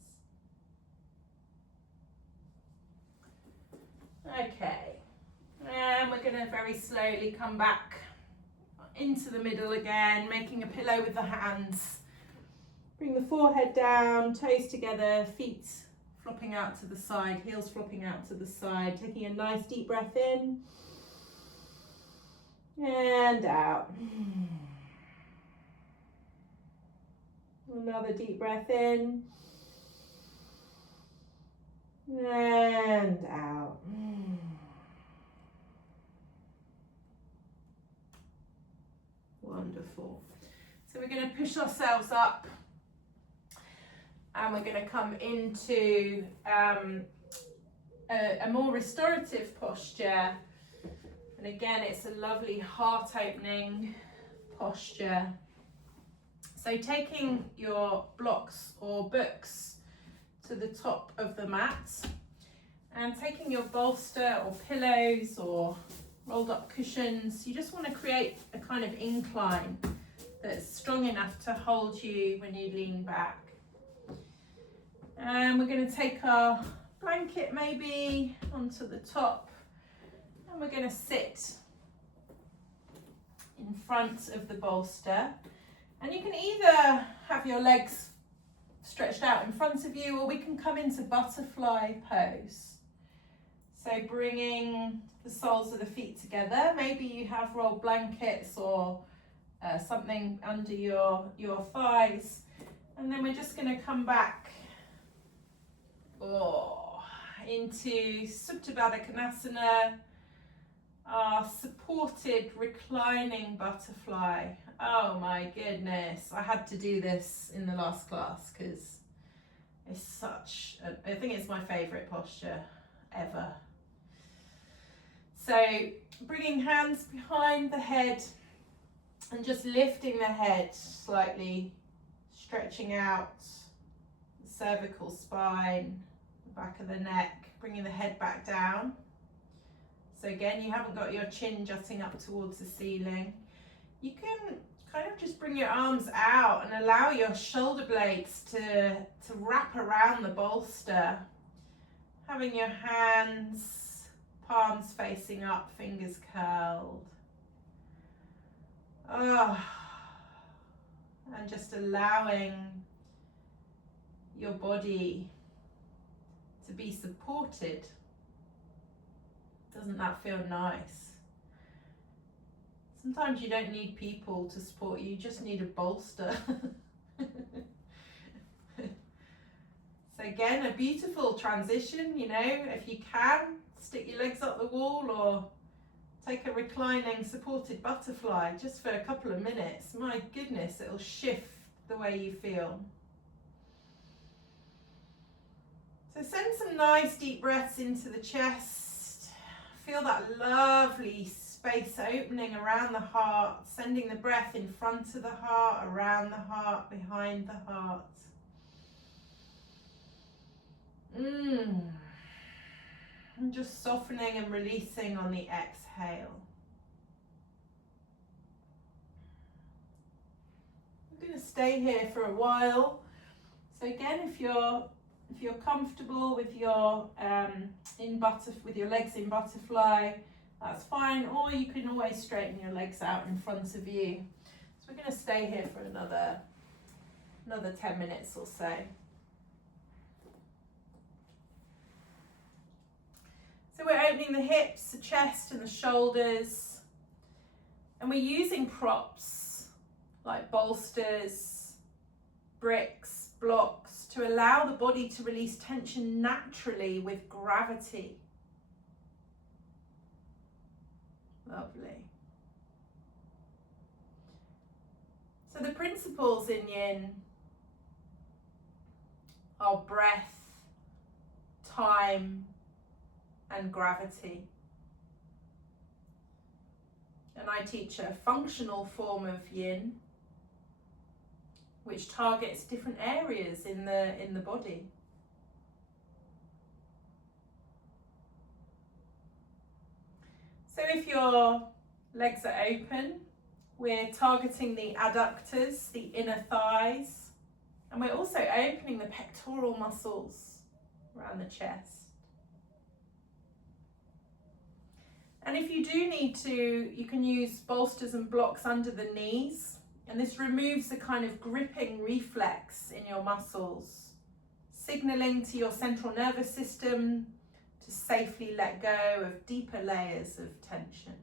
Okay. And we're going to very slowly come back into the middle again, making a pillow with the hands. Bring the forehead down, toes together, feet flopping out to the side, heels flopping out to the side. Taking a nice deep breath in and out. Another deep breath in and out. Wonderful. So we're going to push ourselves up and we're going to come into a more restorative posture. And again, it's a lovely heart opening posture. So taking your blocks or books to the top of the mat and taking your bolster or pillows or rolled up cushions, you just want to create a kind of incline that's strong enough to hold you when you lean back. And we're going to take our blanket maybe onto the top and we're going to sit in front of the bolster. And you can either have your legs stretched out in front of you or we can come into butterfly pose. So bringing the soles of the feet together. Maybe you have rolled blankets or something under your thighs. And then we're just going to come back into Supta Baddha Konasana, our supported reclining butterfly. Oh my goodness, I had to do this in the last class because it's I think it's my favourite posture ever. So bringing hands behind the head and just lifting the head slightly, stretching out the cervical spine, the back of the neck, bringing the head back down. So again, you haven't got your chin jutting up towards the ceiling. You can kind of just bring your arms out and allow your shoulder blades to wrap around the bolster. Having your hands, palms facing up, fingers curled. And just allowing your body to be supported. Doesn't that feel nice? Sometimes you don't need people to support you, you just need a bolster. So again, a beautiful transition, you know, if you can, stick your legs up the wall or take a reclining supported butterfly just for a couple of minutes. My goodness, it'll shift the way you feel. So send some nice deep breaths into the chest. Feel that lovely space opening around the heart, sending the breath in front of the heart, around the heart, behind the heart. And just softening and releasing on the exhale. I'm going to stay here for a while. So again, if you're comfortable with your with your legs in butterfly, that's fine. Or you can always straighten your legs out in front of you. So we're going to stay here for another 10 minutes or so. So we're opening the hips, the chest and the shoulders, and we're using props like bolsters, bricks, blocks to allow the body to release tension naturally with gravity. Lovely. So the principles in yin are breath, time, and gravity. And I teach a functional form of yin which targets different areas in the body. So if your legs are open, we're targeting the adductors, the inner thighs, and we're also opening the pectoral muscles around the chest. And if you do need to, you can use bolsters and blocks under the knees, and this removes the kind of gripping reflex in your muscles, signaling to your central nervous system to safely let go of deeper layers of tension.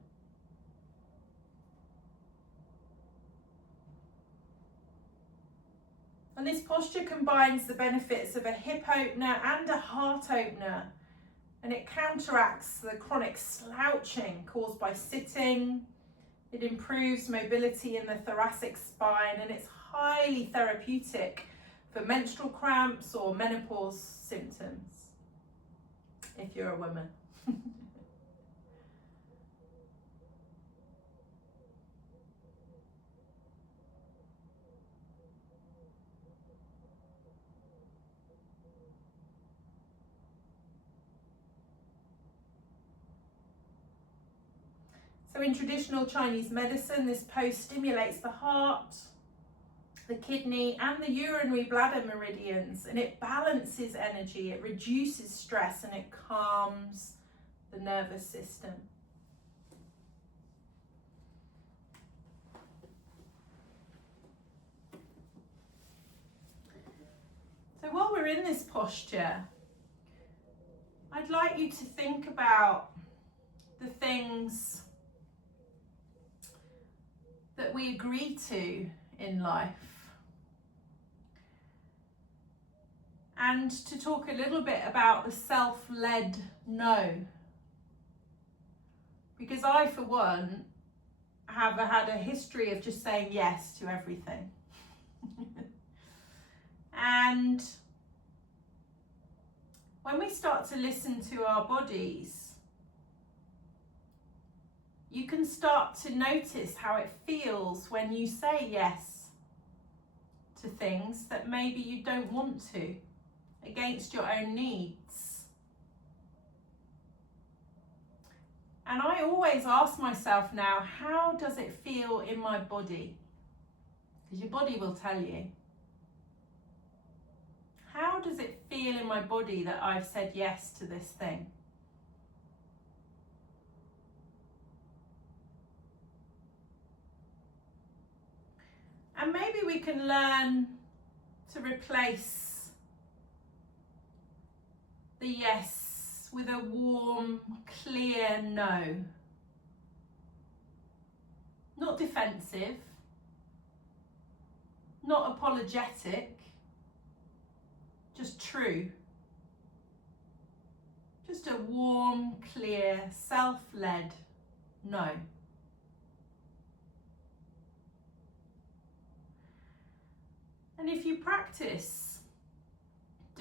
And this posture combines the benefits of a hip opener and a heart opener, and it counteracts the chronic slouching caused by sitting. It improves mobility in the thoracic spine, and it's highly therapeutic for menstrual cramps or menopause symptoms, if you're a woman. So in traditional Chinese medicine, this pose stimulates the heart, the kidney and the urinary bladder meridians, and it balances energy, it reduces stress, and it calms the nervous system. So while we're in this posture, I'd like you to think about the things that we agree to in life, and to talk a little bit about the self-led no, because I, for one, have had a history of just saying yes to everything. And when we start to listen to our bodies, you can start to notice how it feels when you say yes to things that maybe you don't want to, against your own needs. And I always ask myself now, how does it feel in my body? Because your body will tell you. How does it feel in my body that I've said yes to this thing? And maybe we can learn to replace the yes with a warm, clear no. Not defensive, not apologetic, just true. Just a warm, clear, self-led no. And if you practice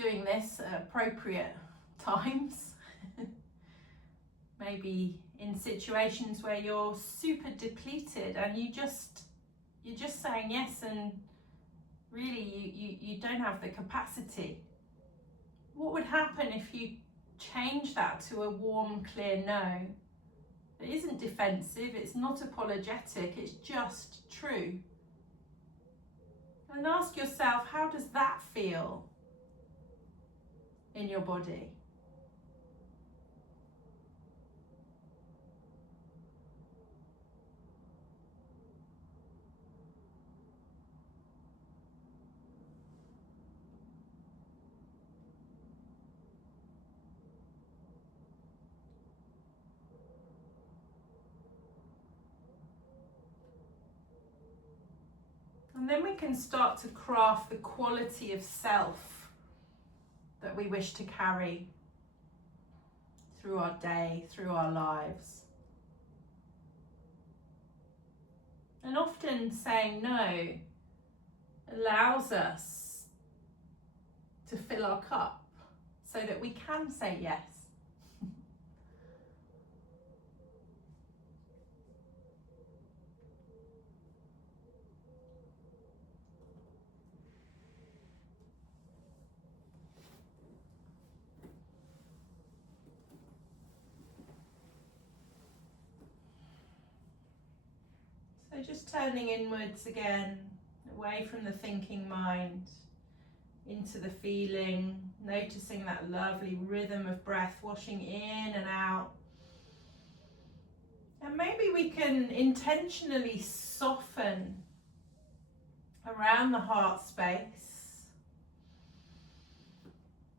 doing this at appropriate times, maybe in situations where you're super depleted and you're just saying yes, and really you don't have the capacity, what would happen if you change that to a warm, clear no? It isn't defensive, it's not apologetic, it's just true. And ask yourself, how does that feel in your body? And then we can start to craft the quality of self that we wish to carry through our day, through our lives. And often saying no allows us to fill our cup so that we can say yes. So just turning inwards again, away from the thinking mind, into the feeling, noticing that lovely rhythm of breath washing in and out. And maybe we can intentionally soften around the heart space.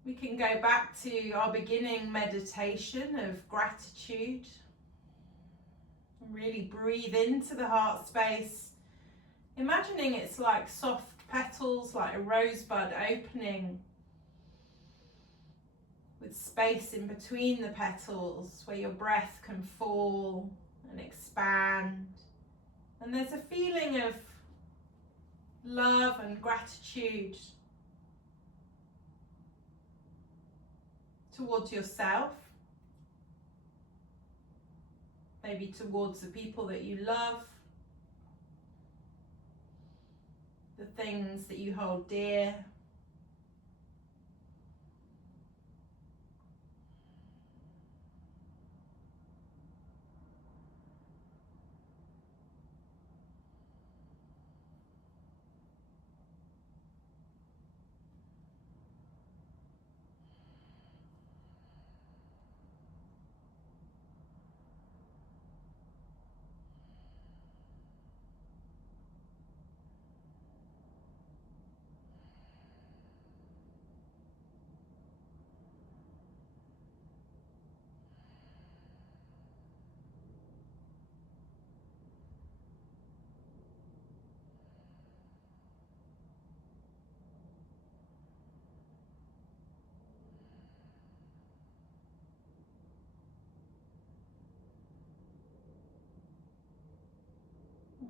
We can go back to our beginning meditation of gratitude. Really breathe into the heart space, imagining it's like soft petals, like a rosebud opening with space in between the petals where your breath can fall and expand. And there's a feeling of love and gratitude towards yourself, maybe towards the people that you love, the things that you hold dear.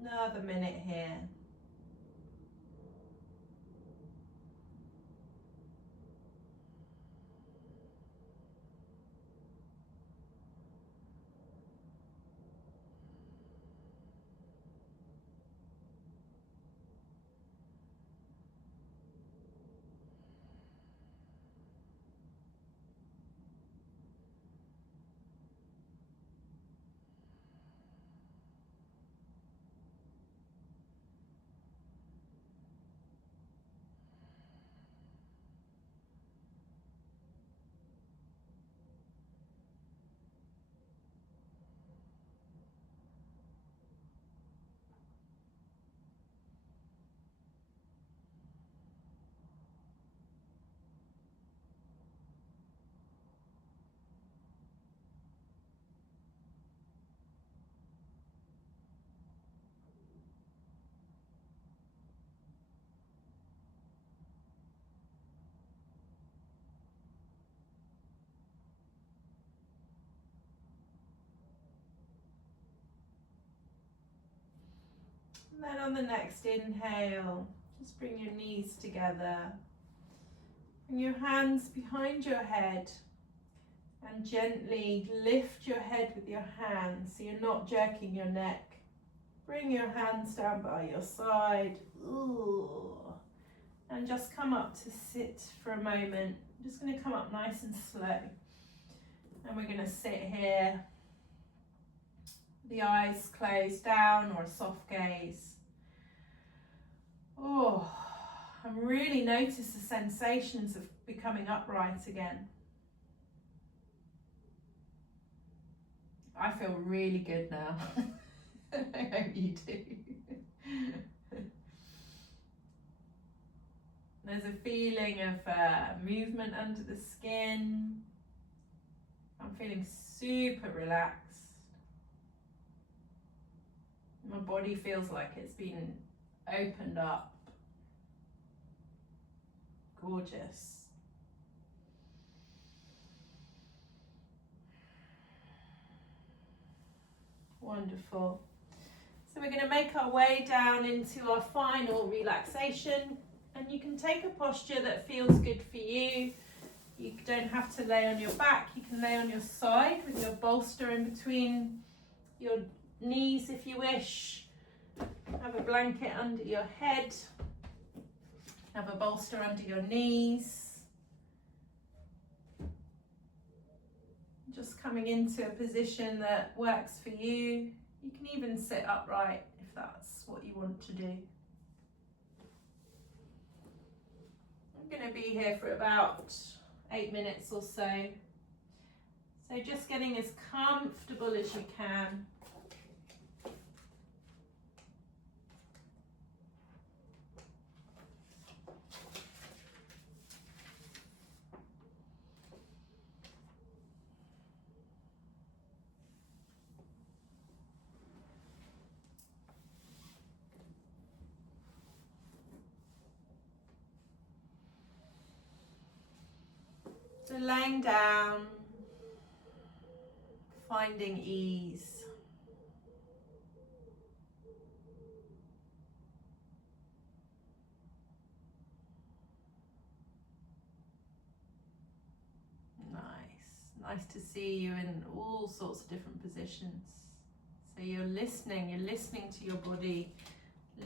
Another minute here. And then on the next inhale, just bring your knees together. Bring your hands behind your head and gently lift your head with your hands so you're not jerking your neck. Bring your hands down by your side. Ooh. And just come up to sit for a moment. I'm just going to come up nice and slow. And we're going to sit here. The eyes closed down or a soft gaze. Oh, and really notice the sensations of becoming upright again. I feel really good now. I hope you do. There's a feeling of movement under the skin. I'm feeling super relaxed. My body feels like it's been opened up. Gorgeous. Wonderful. So we're going to make our way down into our final relaxation, and you can take a posture that feels good for you. You don't have to lay on your back, you can lay on your side with your bolster in between your knees if you wish. Have a blanket under your head, have a bolster under your knees. Just coming into a position that works for you. You can even sit upright if that's what you want to do. I'm going to be here for about 8 minutes or so. So just getting as comfortable as you can. So laying down, finding ease. Nice to see you in all sorts of different positions. So you're listening to your body,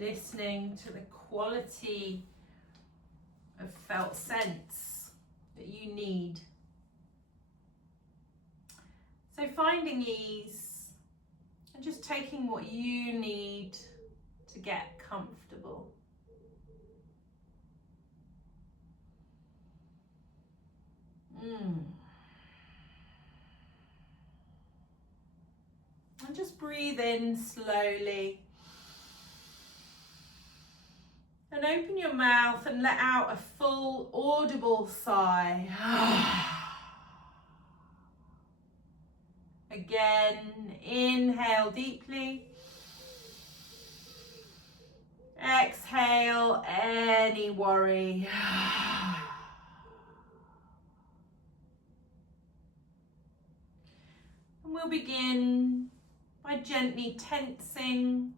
listening to the quality of felt sense that you need. So finding ease and just taking what you need to get comfortable. And just breathe in slowly. And open your mouth and let out a full audible sigh. Again, inhale deeply. Exhale any worry. And we'll begin by gently tensing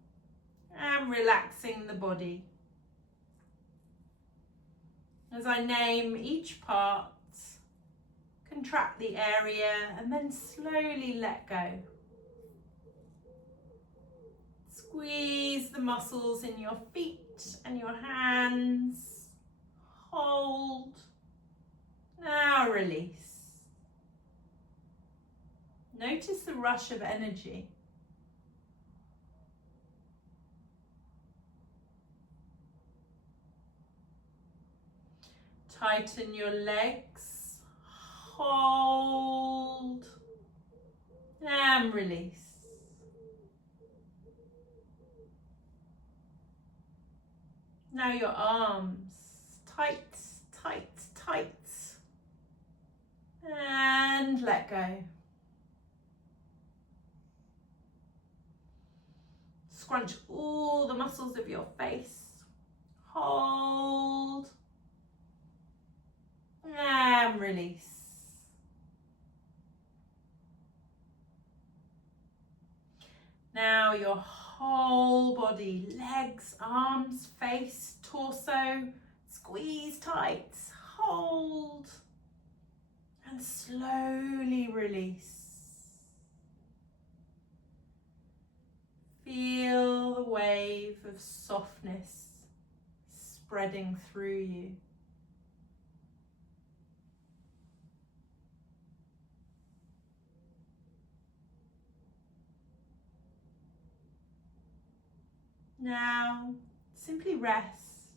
and relaxing the body. As I name each part, contract the area and then slowly let go. Squeeze the muscles in your feet and your hands. Hold. Now release. Notice the rush of energy. Tighten your legs. Hold. And release. Now your arms. Tight, tight, tight. And let go. Scrunch all the muscles of your face. Hold. And release. Now your whole body, legs, arms, face, torso, squeeze tight, hold, and slowly release. Feel the wave of softness spreading through you. Now, simply rest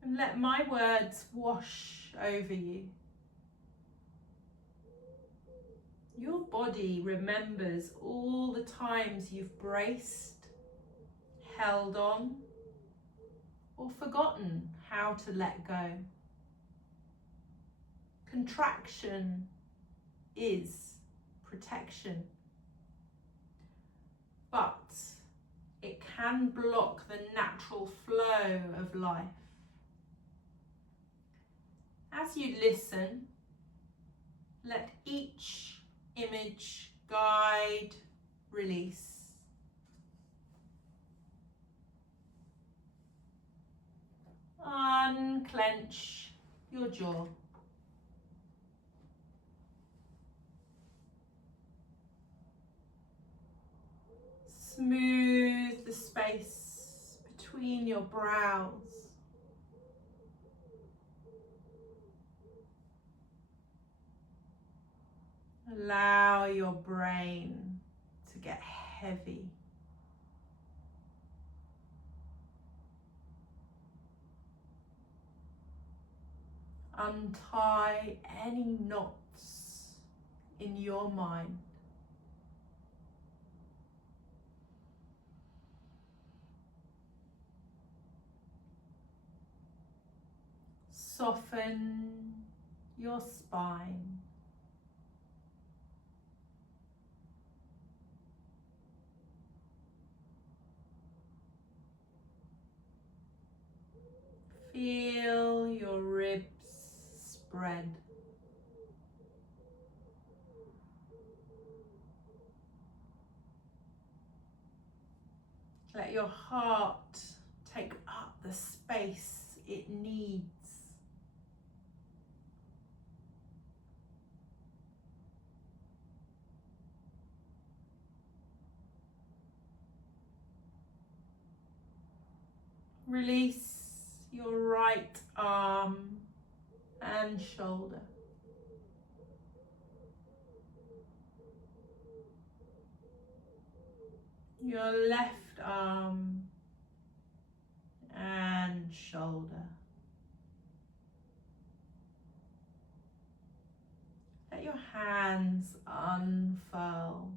and let my words wash over you. Your body remembers all the times you've braced, held on, or forgotten how to let go. Contraction is protection, but it can block the natural flow of life. As you listen, let each image guide release. Unclench your jaw. Smooth the space between your brows. Allow your brain to get heavy. Untie any knots in your mind. Soften your spine. Feel your ribs spread. Let your heart take up the space it needs. Release your right arm and shoulder. Your left arm and shoulder. Let your hands unfurl.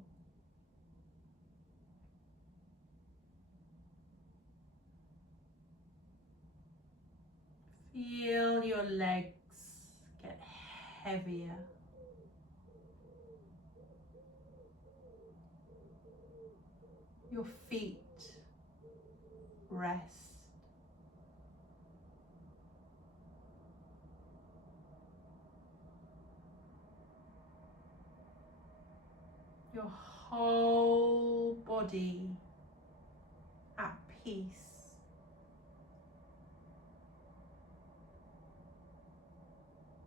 Feel your legs get heavier. Your feet rest. Your whole body at peace.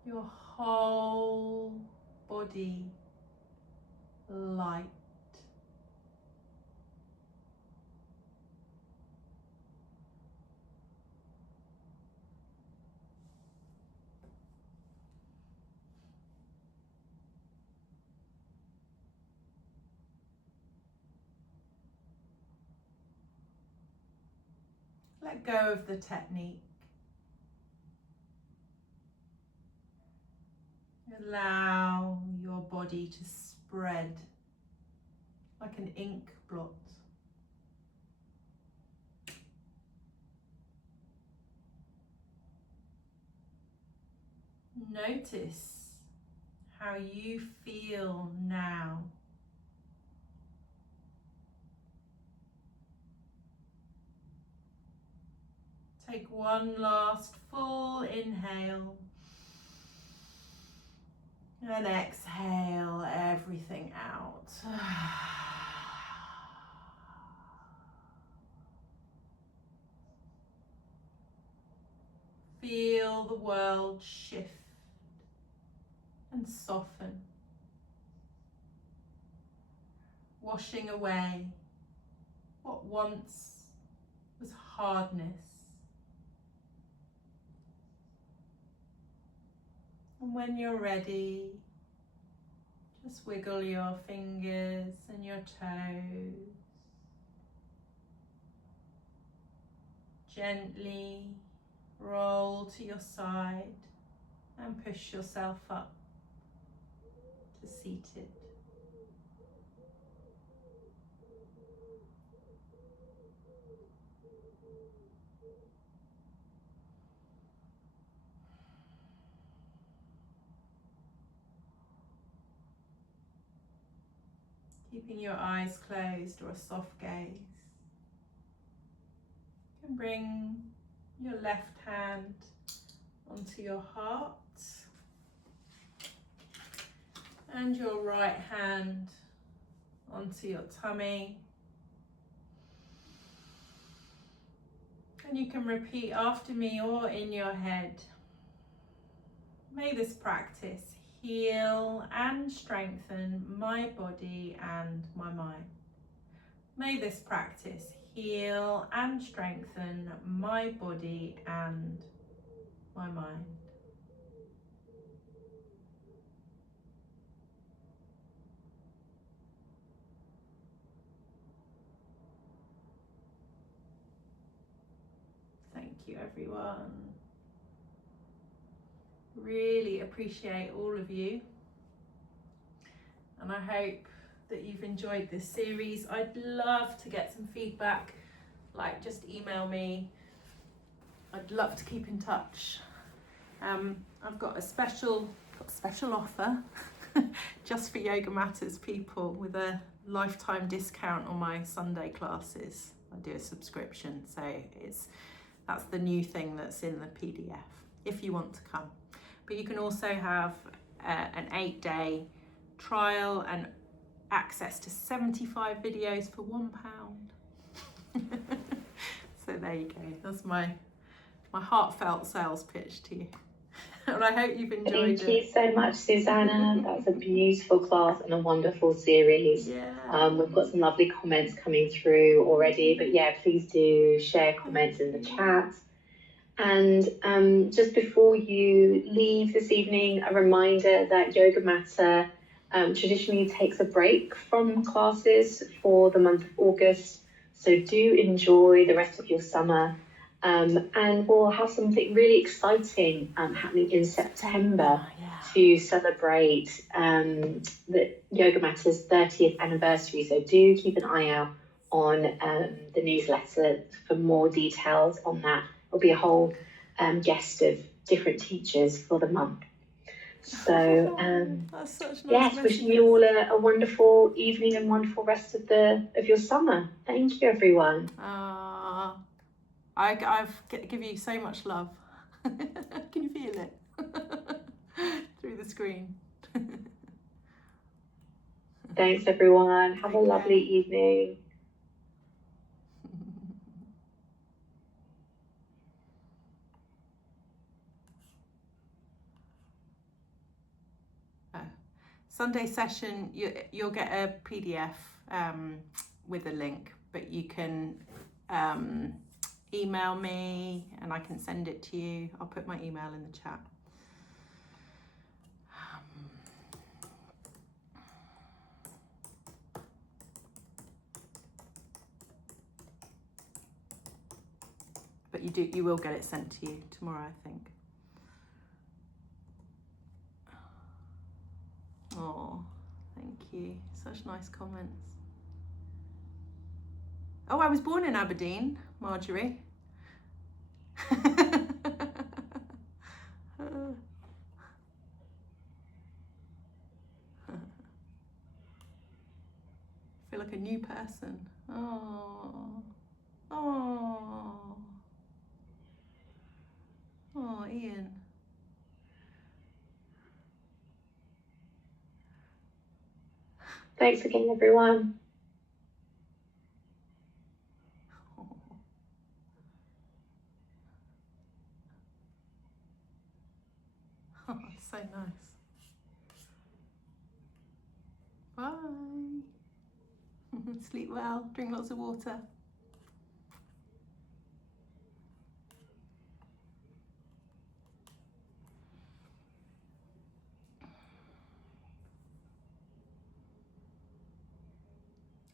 Your whole body light. Let go of the technique. Allow your body to spread like an ink blot. Notice how you feel now. Take one last full inhale and exhale everything out. Feel the world shift and soften, washing away what once was hardness. And when you're ready, just wiggle your fingers and your toes. Gently roll to your side and push yourself up to seated. Keeping your eyes closed or a soft gaze. And bring your left hand onto your heart and your right hand onto your tummy. And you can repeat after me or in your head. May this practice heal and strengthen my body and my mind. May this practice heal and strengthen my body and my mind. Thank you, everyone. Really appreciate all of you. And I hope that you've enjoyed this series. I'd love to get some feedback, like just email me. I'd love to keep in touch. I've got a special offer just for Yogamatters people with a lifetime discount on my Sunday classes. I do a subscription, so that's the new thing that's in the PDF if you want to come. But you can also have an 8-day trial and access to 75 videos for £1. So there you go. That's my heartfelt sales pitch to you. And I hope you've enjoyed it. Thank you so much, Susanna. That's a beautiful class and a wonderful series. Yeah. We've got some lovely comments coming through already, but yeah, please do share comments in the chat. And just before you leave this evening, a reminder that Yogamatter traditionally takes a break from classes for the month of August. So do enjoy the rest of your summer. And we'll have something really exciting happening in September to celebrate the Yogamatters 30th anniversary. So do keep an eye out on the newsletter for more details on that. There'll be a whole guest of different teachers for the month. So that's such nice yes, wishing you all a wonderful evening and wonderful rest of your summer. Thank you, everyone. I've give you so much love. Can you feel it through the screen? Thanks, everyone. Have a lovely evening. Sunday session, you'll get a PDF with a link, but you can email me and I can send it to you. I'll put my email in the chat. But you will get it sent to you tomorrow, I think. Oh, thank you. Such nice comments. Oh, I was born in Aberdeen, Marjorie. I feel like a new person. Oh, Ian. Thanks again, everyone. Oh, so nice. Bye. Sleep well, drink lots of water.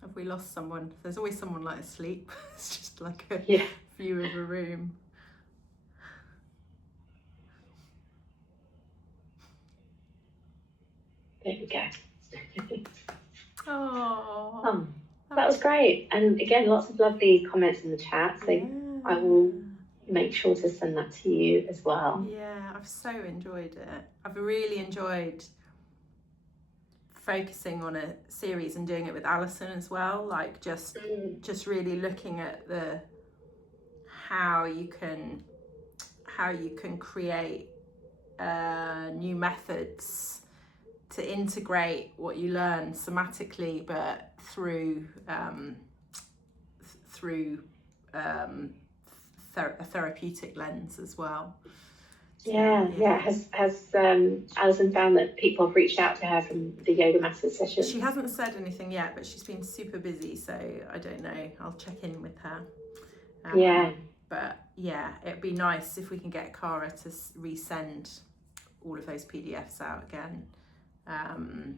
Have we lost someone? There's always someone like asleep. It's just like a view of a room. There we go. Oh, that was great. And again, lots of lovely comments in the chat. So I will make sure to send that to you as well. Yeah, I've so enjoyed it. I've really enjoyed focusing on a series and doing it with Alison as well. Like just really looking at how you can create new methods to integrate what you learn somatically, but through a therapeutic lens as well. Has Alison found that people have reached out to her from the Yogamatters session? She hasn't said anything yet, but she's been super busy, so I don't know. I'll check in with her. But yeah, it'd be nice if we can get Cara to resend all of those PDFs out again. That'd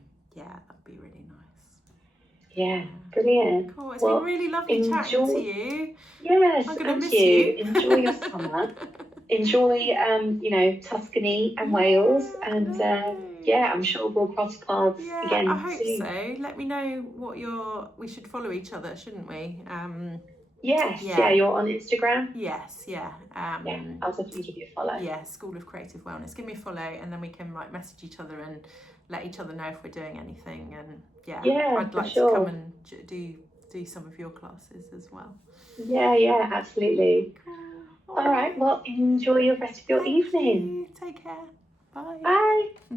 be really nice. Yeah, brilliant. Cool. It's been really lovely chatting to you. Yes, I'm gonna miss you. Enjoy your summer. Enjoy, Tuscany and Wales, and I'm sure we'll cross paths again. I hope soon. so. Let me know what we should follow each other, shouldn't we? Yes, you're on Instagram. Yes, I'll definitely give you a follow. Yeah, School of Creative Wellness. Give me a follow, and then we can message each other and let each other know if we're doing anything. And I'd like to come and do some of your classes as well. Yeah, absolutely. Cool. All right. Well, enjoy your rest of your evening. Take care. Bye. Bye.